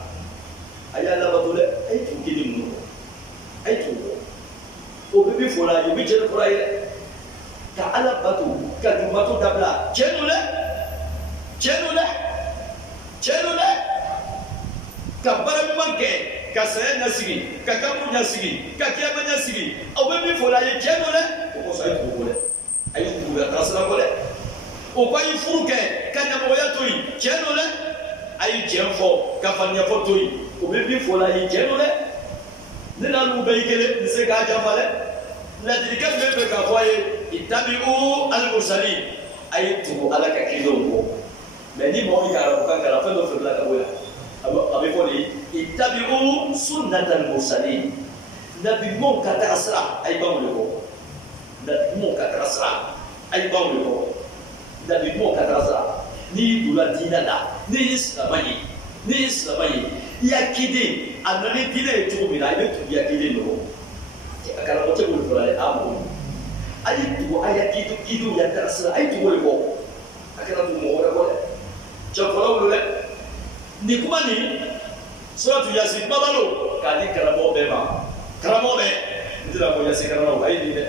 ayala batule ay tu kide nu ay tu o bibi fola yo bi jere fola ile ka ala batu ka du batu dabla chenule ka bara manke ka saya nasigi ka kamu nasigi ka kiyama nasigi o bibi fola ye chenule o ko sai tu bole ay tu ya tasra bole o ko yi furuke ka nyamoya toyi chenule ayi jemfo ka fanya fotoyi o be bi fola yi jenole ne na lu be ikele ne se ka jamale la dilika be ka foye itabi'u al-mursalin ayi tu ala ka kidongo me ni mo ikara ko kan kala fa do fela ka boya abi foli itabi'u sunnat al-mursalin nabi mo ka ta asra ay ba mo nabi mo ka ta asra ay ba mo nabi mo ka ta asra ni dula dinada ni islamani ya kide anani dile to mi la be to ya kide no akara mo te bulu fala amu ayi to aya kidu ya tarasra ayi to bolu akara to mo wala wala chakolo wala ni kuma ni suratu yasin babalo kali karamo be ndira mo yasin karamo ayi ni de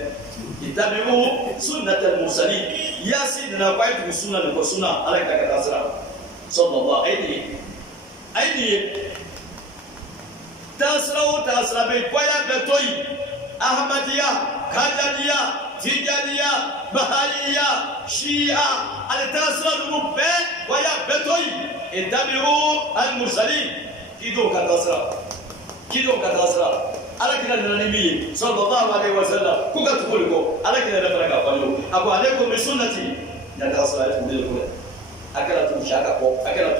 itabi'u sunnatal mursalin yasin na baitu sunna ko sunna ala ka tasra sallallahu alaihi tasra be kwaya betoi ahmadiyya kadaniya tijaniya bahaiya shia ala tasra rubbe kwaya betoi itabi'u al mursalin kido ka tasra ala kila nabii sallallahu alaihi wasallam kuka tukuliko ala kila nafaka kwalo abu alaikum bi sunnati ya tasala tukuliko akala tumshaka ko akala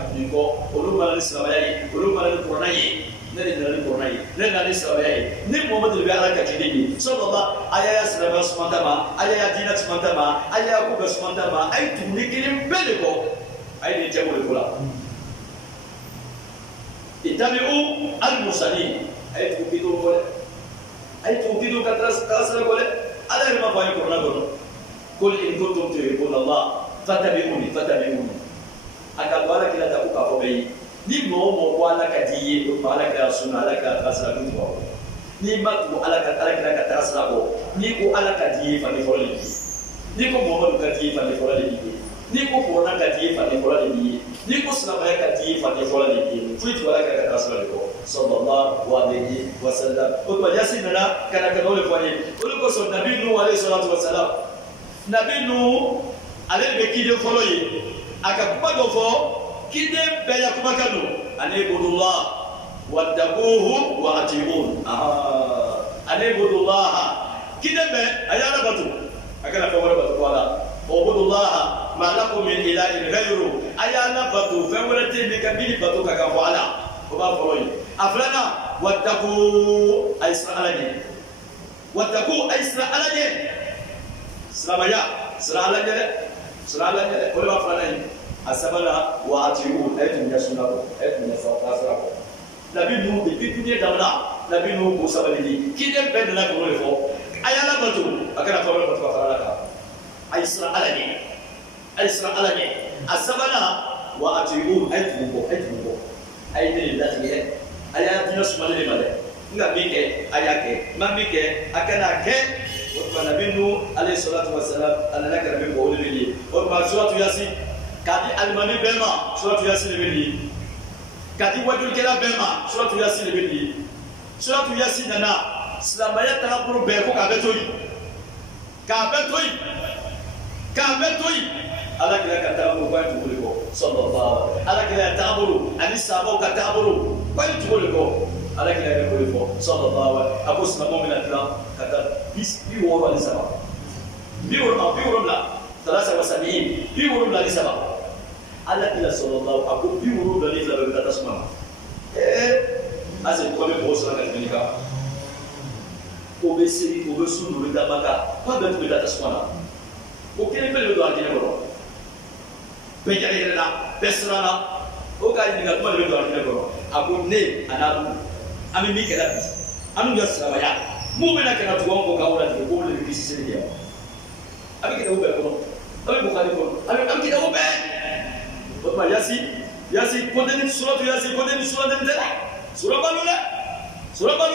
tumiko uluma al-islam yayi uluma al-qur'an yayi nene al-islam yayi ni muhammad bi ala ka kidini sallallahu ayaya sallallahu subhanahu ayaya dinat subhanahu ayaya kuka subhanahu ay tunikilim beliko ay ni tebuliko la itabi'u al-mursalin ay tukidu ka tasra gole ala ma bayi qur'an gono kul in kuntum tuhibbuna allah fattabi'uni aka bala kila ta ka fobe ni mo wala ka diye wala ka sunna ala ka tasra gono ni ma tu ala ka tasra go ni ko ala ka diye fa ni forali ni ko mo ka diye fa ni forali ni ko qur'an ka diye fa ni forali ni ko sunna ka diye fa ni forali fuitu ala ka tasra go sallallahu alaihi wasallam kwa yasinana kana kanole fanye uliko so nabii nuh alayhi salatu wasalam nabii nuh alebe kide foloye akakubago fo kide beya kumakano anebudullah wattaquhu wa atiun anebudullah kide be ayana batu akana fa wala batu wala ubudullah ma lakum min ilahin ghayru ayana batu fa wala tebe kabili batu kaka wala oba foloye aflana wattaqu aisra'alani sramaya wala aflana asabana wa atiu aytum yasuna aytum yasafasra nabi nu bi dunya damla nabi nu musa balidi kidem bedna ko le fo ayala batu akana fa wala batu aflana aisra'alani ay sira ala ɲɛ a sabanan wa atiiun ay tugu kɔ a ye ne de latigɛ a y'a diinɛ sumalen de ma dɛ n ka min kɛ a y'a kɛ n ma min kɛ a kana kɛ o tuma nabi nu alayhi salatu wa salam a nana ka nabi mɔgɔw de bɛ nin o tuma suratu yasin k'a di alimami bɛɛ ma suratu yasin de bɛ nin k'a di wajulikɛla bɛɛ ma suratu yasin de bɛ nin suratu yasin nana silamɛya taabolo bɛɛ ko k'a bɛ to yen ala kira ka taabolo k'a ye tugu de kɔ sallallahu ala kira taabolo ani sahabaw ka taabolo k'a ye tugu de kɔ ala kira ye ko de fɔ sallallahu a ko silamɛw bɛna dilan ka taa 63 talasa wa sabiin 73 ala kira sallallahu a ko 72 bɛ taa tasuma na ase ko bɛ mɔgɔw sɔrɔ ka tɛmɛ kan o bɛ seli o bɛ sun o bɛ taa maka k'a bɛɛ tun bɛ taa tasuma na o kelen bɛɛ de bɛ don a kɛnɛ kɔrɔ bɛɛ jara yɛrɛ la bɛɛ siranna o k'a ɲininka kuma de bɛ don a kɛnɛ kɔrɔ a ko ne a n'a dun an bɛ min kɛ la bi an n'u ka silamɛya mun bɛna kɛ ka tugu anw kɔ k'aw latigɛ k'olu de bɛ kisi seli kɛ a bɛ kitabu bɛɛ kɔnɔ a bɛ bukari kɔnɔ a bɛ kitabu bɛɛ o tuma yasi kɔntɛni suratu yasi kɔntɛni suratu tɛ sura balo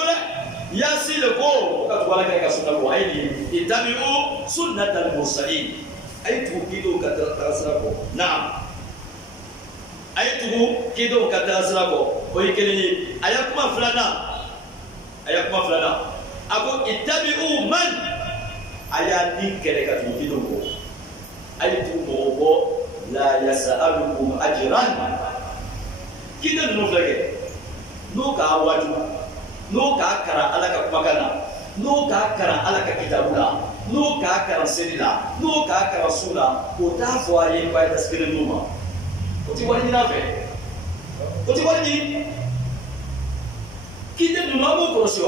dɛ yasi le ko ka tugu ala kɛ ka sunna ko a ye nin itabi'u sunnatal mursalin a ye tugu kidenw ka taa sira kɔ naam a ye tugu kidenw ka taa sira kɔ o ye kelen ye a ye kuma filanan a ko itabi'u man a y'a ni kɛlɛ ka tugu kidenw kɔ a ye tugu mɔgɔw kɔ la yas'alukum ajran kiden ninnu filɛ kɛ n'o k'a waju n'o k'a kalan ala ka kumakan na n'o k'a kalan ala ka kitabu la n'o k'a kalan seli la n'o k'a kalan su la o t'a fɔ a ye k'a ye tasiri ninnu ma o tɛ wari ɲini a fɛ o tɛ wari ɲini kiden ninnu a b'o kɔlɔsi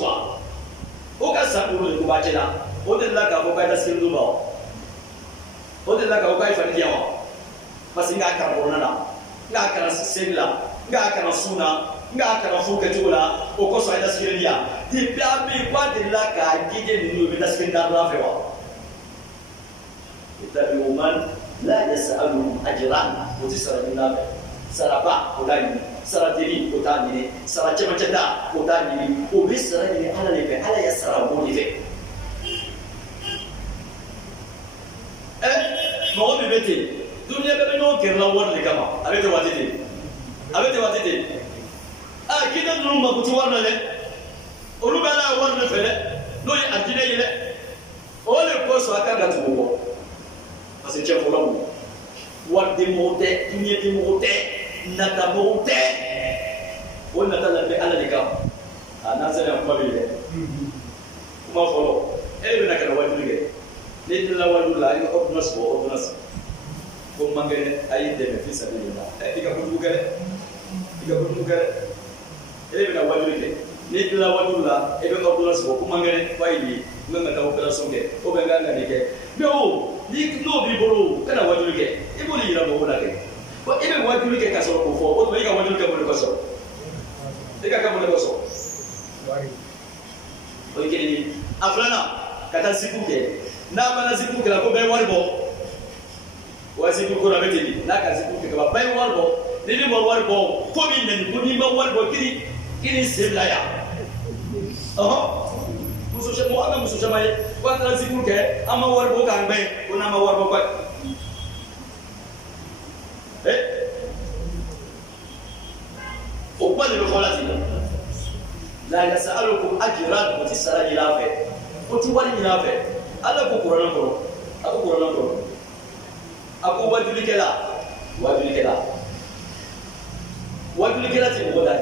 wa o ka san duuru de ko b'a cɛ la o de la k'a fɔ k'a ye tasiri ninnu ma o de la k'a fɔ k'a ye fanikiya wa parce que n k'a kalan kɔnɔna na n k'a kalan seli la n k'a kalan su na n k'a kalan furu kɛcogo la o kosɔn a ye tasiri diya depuis a bɛ yen k'a delila k'a gide ninnu u bɛ tasiri da dɔrɔn fɛ wa itabi'u man la yas'alukum ajran o tɛ sara ɲini a fɛ saraba o t'a ɲini sara deni o t'a ɲini sara cɛmancɛ ta o t'a ɲini o bɛ sara ɲini ala de fɛ ala ye sara bɔ de fɛ mɔgɔ min bɛ ten duniya bɛɛ bɛ ɲɔgɔn kɛrɛ la wari de kama a bɛ tɛ waati ten kiden ninnu mako tɛ wari la dɛ olu bɛ ala ye wari de fɛ dɛ n'o ye a diinɛ ye dɛ o de kosɔn a kan ka tugu kɔ parce que cɛ fɔlɔ don wari di mɔgɔw tɛ dunuya di mɔgɔw tɛ nata mɔgɔw tɛ o nata la bɛ ala de kama n'a sera kuma bɛ yen dɛ kuma fɔlɔ e de bɛna ka na wajuli kɛ n'i tilala wajuli la i ka ordonnance bɔ ordonnance ko n man kɛnɛ a y'i dɛmɛ fi sabilillah i ka kojugu kɛ dɛ e de bɛna wajuli kɛ n'i tilala wajuli la e bɛ ordonnance bɔ ko n man kɛnɛ ko a ye n bɛ ka taa opération kɛ o bɛ n ka nin kɛ mais n'o b'i bolo kana wajuli kɛ i b'o de yira mɔgɔw la kɛ ko e bɛ wajuli kɛ ka sɔrɔ k'o fɔ o tuma i ka wajuli kɛ mun de kosɔn e ka kɛ mun de kosɔn o ye kelen ye a filanan ka taa zipu kɛ n'a fana zipu kɛra ko bɛɛ ye wari bɔ wa zipu ko la bɛ ten n'a ka zipu kɛ ka ban bɛɛ ye wari bɔ ni ne ma wari bɔ ko min nɛni ko n'i ma wari bɔ k'i sen bila yan mɔgɔ an ka muso caman ye ko an taara zipu kɛ an ma wari bɔ k'an gbɛn ko n'an ma wari bɔ kɔ o kuma de bɛ fɔ la ten la yas'alukum ajran o tɛ sara ɲini a fɛ o tɛ wari ɲini a fɛ ala ko kuranɛ kɔrɔ a ko wajulikɛla tɛ mɔgɔ da ye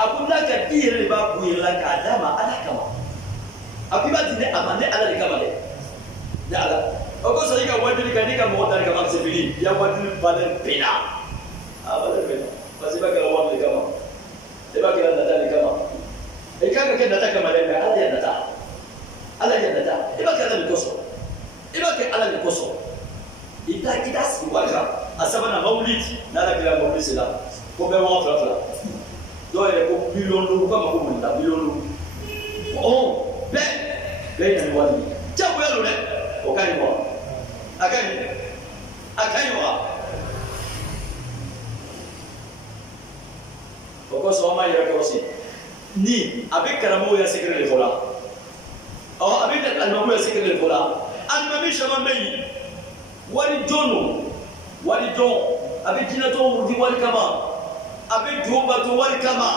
a ko n'a ka i yɛrɛ de b'a kun yɛrɛ la k'a d'a ma ala kama a ko i b'a di ne a ma ne ala de kama dɛ ne ala o kosɔn i ka wajuli kɛ n'i ka mɔgɔ da de kama c'est fini i ya wajuli valeur bɛnna valeur bɛnna parce que i b'a kɛra wari de kama i b'a kɛra nata de kama i kan ka kɛ nata kama dɛ mais ala yɛ nata i b'a kɛ ala de kosɔn i t'a sigi wari kan a sabanan mawulidi n'ala kɛra mawulidi sera ko bɛɛ wɔɔrɔ fila dɔw yɛrɛ ko miliyɔn duuru k'a ma ko mun ta miliyɔn duuru bɛɛ ye na ni wari ye jagoya don dɛ o ka ɲi wa akaiwa oko soma yɛrɛ kɔlɔsi ni a bɛ karamɔgɔw ya secret de fɔ la a bɛ alimamiw ya secret de fɔ la alimami caman bɛ yen wari dɔn don wari dɔn a bɛ jinɛtɔw muruti wari kama a bɛ duwawu bato wari kama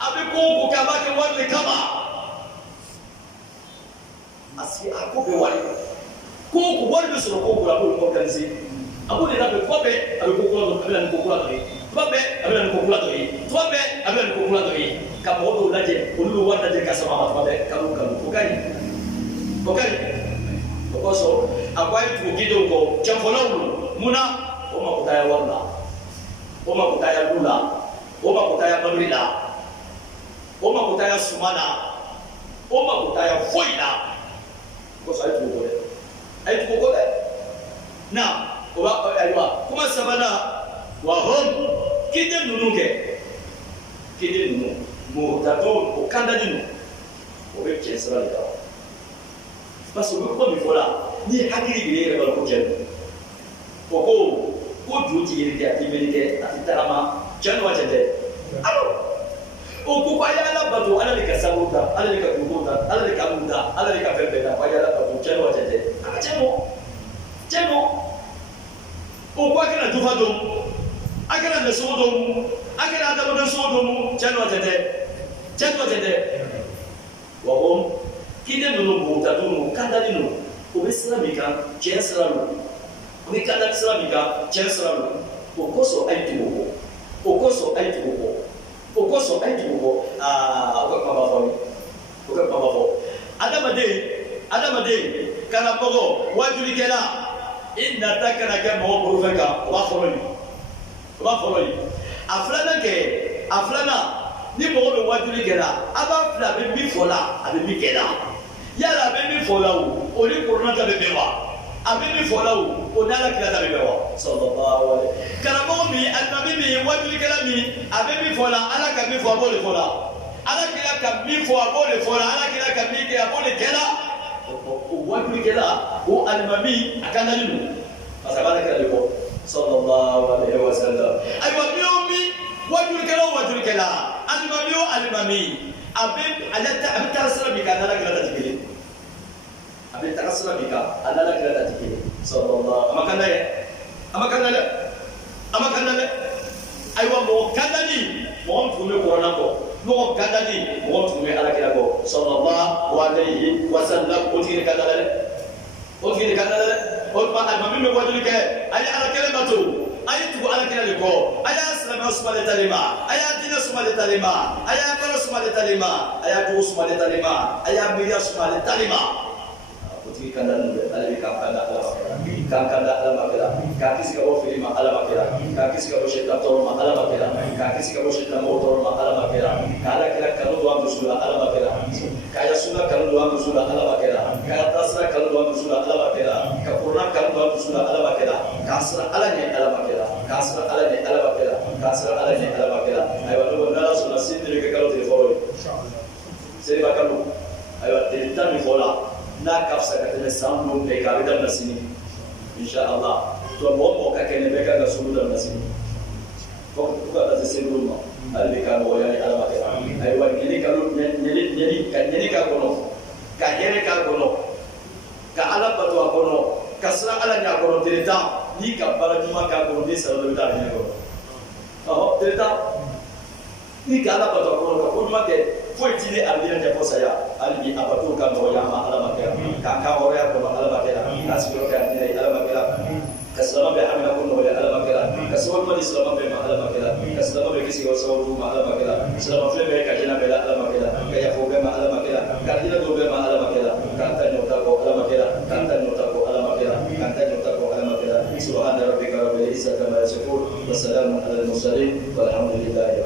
a bɛ ko o ko kɛ a b'a kɛ wari de kama a ko bɛ wari ko o ko wari bɛ sɔrɔ ko o ko la a b'o organiser a b'o de labɛn tuma bɛɛ a bɛ ko kura dɔ a bɛ na ni ko kura dɔ ye tuma bɛɛ a bɛ na ni ko kura dɔ ye tuma bɛɛ a bɛ na ni ko kura dɔ ye ka mɔgɔ dɔw lajɛ olu bɛ wari lajɛ ka sɔrɔ a ma tuma bɛɛ kalo o ka ɲi o ka ɲi o kosɔn a ko a ye tugu gidenw kɔ cɛfɔlaw don munna o mako t'aya wari la o mako t'aya du la o mako t'aya mabiri la o mako t'aya suma la o mako t'aya foyi la o kosɔn a ye tugu kɔ dɛ a ye tugu kɔ dɛ na o b'a ayiwa kuma sabanan wa hɔn kiden ninnu kɛ kiden ninnu mɔgɔtadɔw o kandali ninnu o bɛ cɛ sira de kan parce que o bɛ kuma min fɔ la ni hakili bɛ yɛrɛ b'a ko cɛ don o ko jo ti yɛrɛ kɛ a ti mɛni kɛ a ti tagama cɛ n'o cɛ tɛ alors o ko a ye ala bato ala de ka sababu ta ala de ka dugu ta ala de ka mun ta ala de ka fɛn bɛɛ ta a ye ala bato cɛ n'o cɛ tɛ a ka cɛ mɔ o ko a kɛra dufa dɔn a kɛra lɛsɔn dɔn a kɛra adamaden sɔn dɔn cɛ n'o tɛ dɛ wa ko kiden ninnu mɔgɔtadɔ ninnu kandali ninnu o bɛ sira min kan cɛ sira don o bɛ kandali sira min kan cɛ sira don o kosɔn a ye tugu kɔ o ka kuma b'a fɔ o ka kuma b'a fɔ adamaden karamɔgɔ wajulikɛla i nata kana kɛ mɔgɔ bolofɛn kan o b'a fɔlɔ yen a filanan ni mɔgɔ bɛ wajuli kɛla a b'a filɛ a bɛ min fɔ la a bɛ min kɛ la yala a bɛ min fɔ la o ni korona ta bɛ bɛn wa a bɛ min fɔ la o ni ala kira ta bɛ bɛn wa sallallahu alaihi karamɔgɔ min alimami min wajulikɛla min a bɛ min fɔ la ala ka min fɔ a b'o de fɔ la ala kira ka min fɔ a b'o de fɔ la ala kira ka min kɛ a b'o de kɛ la o wajulikɛla o alimami a ka nali don parce que a b'ala kira de kɔ sallallahu alaihi wa sallam ayiwa min o min wajulikɛla o wajulikɛla alimami o alimami a bɛ taa sira min kan a n'ala kira ta tɛ kelen a bɛ taa sira min kan a n'ala kira ta tɛ kelen sallallahu a ma kan dɛ ayiwa mɔgɔ kandali mɔgɔ min tun bɛ kɔrɔna kɔ mɔgɔ kandali mɔgɔ min tun bɛ ala kira kɔ sallallahu alaihi wa sallam o tigi de ka dala dɛ o tuma alimami bɛ wajuli kɛ a ye ala kelen bato a ye tugu ala kira de kɔ a y'a silamɛ sumalen tali ma a y'a diinɛ sumalen tali ma a y'a kalo sumalen tali ma a y'a dugu sumalen tali ma a y'a miiriya sumalen tali ma o tigi kandali dɛ ale bɛ kan kanda ala ma kan kanda ala ma kɛra k'a kisi ka bɔ fili ma ala ma kɛra k'a kisi ka bɔ sɛtan tɔɔrɔ ma ala ma kɛra k'a kisi ka bɔ sɛtan mɔgɔ tɔɔrɔ ma ala ma kɛra ka ala kira kanu don an dusu la ala ma kɛra ka yasuna kanu don an dusu la ala ma kɛra ka tasira kanu don an dusu la ala ma kɛra ka kurana kanu don an dusu la ala ma kɛra k'a sira ala ɲɛ ala ma kɛra k'a sira ala ɲɛ ala ma kɛra k'a sira ala ɲɛ ala ma kɛra ayiwa ne ko n'ala sɔnna sini de bɛ kɛ kalo tile fɔlɔ ye seliba kalo ayiwa tile tan min fɔ la n'a ka fisa ka tɛmɛ san minnu bɛɛ kan a bɛ daminɛ sini inshallah to mɔgɔ ka kɛnɛ bɛɛ kan ka sugu daminɛ sini fo ka taa se seliw ma ale de ka nɔgɔya ni ala ma kɛra ayiwa ɲɛni k'a kɔnɔ ka hɛrɛ k'a kɔnɔ ka ala bato a kɔnɔ ka siran ala ɲɛ a kɔnɔ tile tan n'i ka baara ɲuman k'a kɔnɔ n'i sara dɔ bɛ taa ɲɛ kɔnɔ tile tan n'i ka ala bato a kɔnɔ ka ko ɲuman kɛ foyi t'i ni alijinɛ tɛ fɔ saya hali bi a bato ka nɔgɔya a ma ala ma kɛra k'a ka hɔrɔnya kɔnɔ ala ma kɛra k'a sigiyɔrɔ kɛ a diinɛ ye ala ma kɛra ka silama bɛ hamina ko nɔgɔya ala ma kɛra ka sababu di silama bɛɛ ma ala ma kɛra ka silama bɛ kisi ka sababu ma ala ma kɛra silama fɛn bɛɛ ka hinɛ bɛɛ la ala ma kɛra ka yafo bɛɛ ma ala ma kɛra ka hinɛ dɔw bɛɛ ma ala ma kɛra k'an ta ɲɔta kɔ ala ma kɛra k'an ta ɲɔta kɔ ala ma kɛra k'an ta ɲɔta kɔ ala ma kɛra subhana rabbika rabbil izzati amma yasifun wa salamun ala al mursalin walhamdulillahi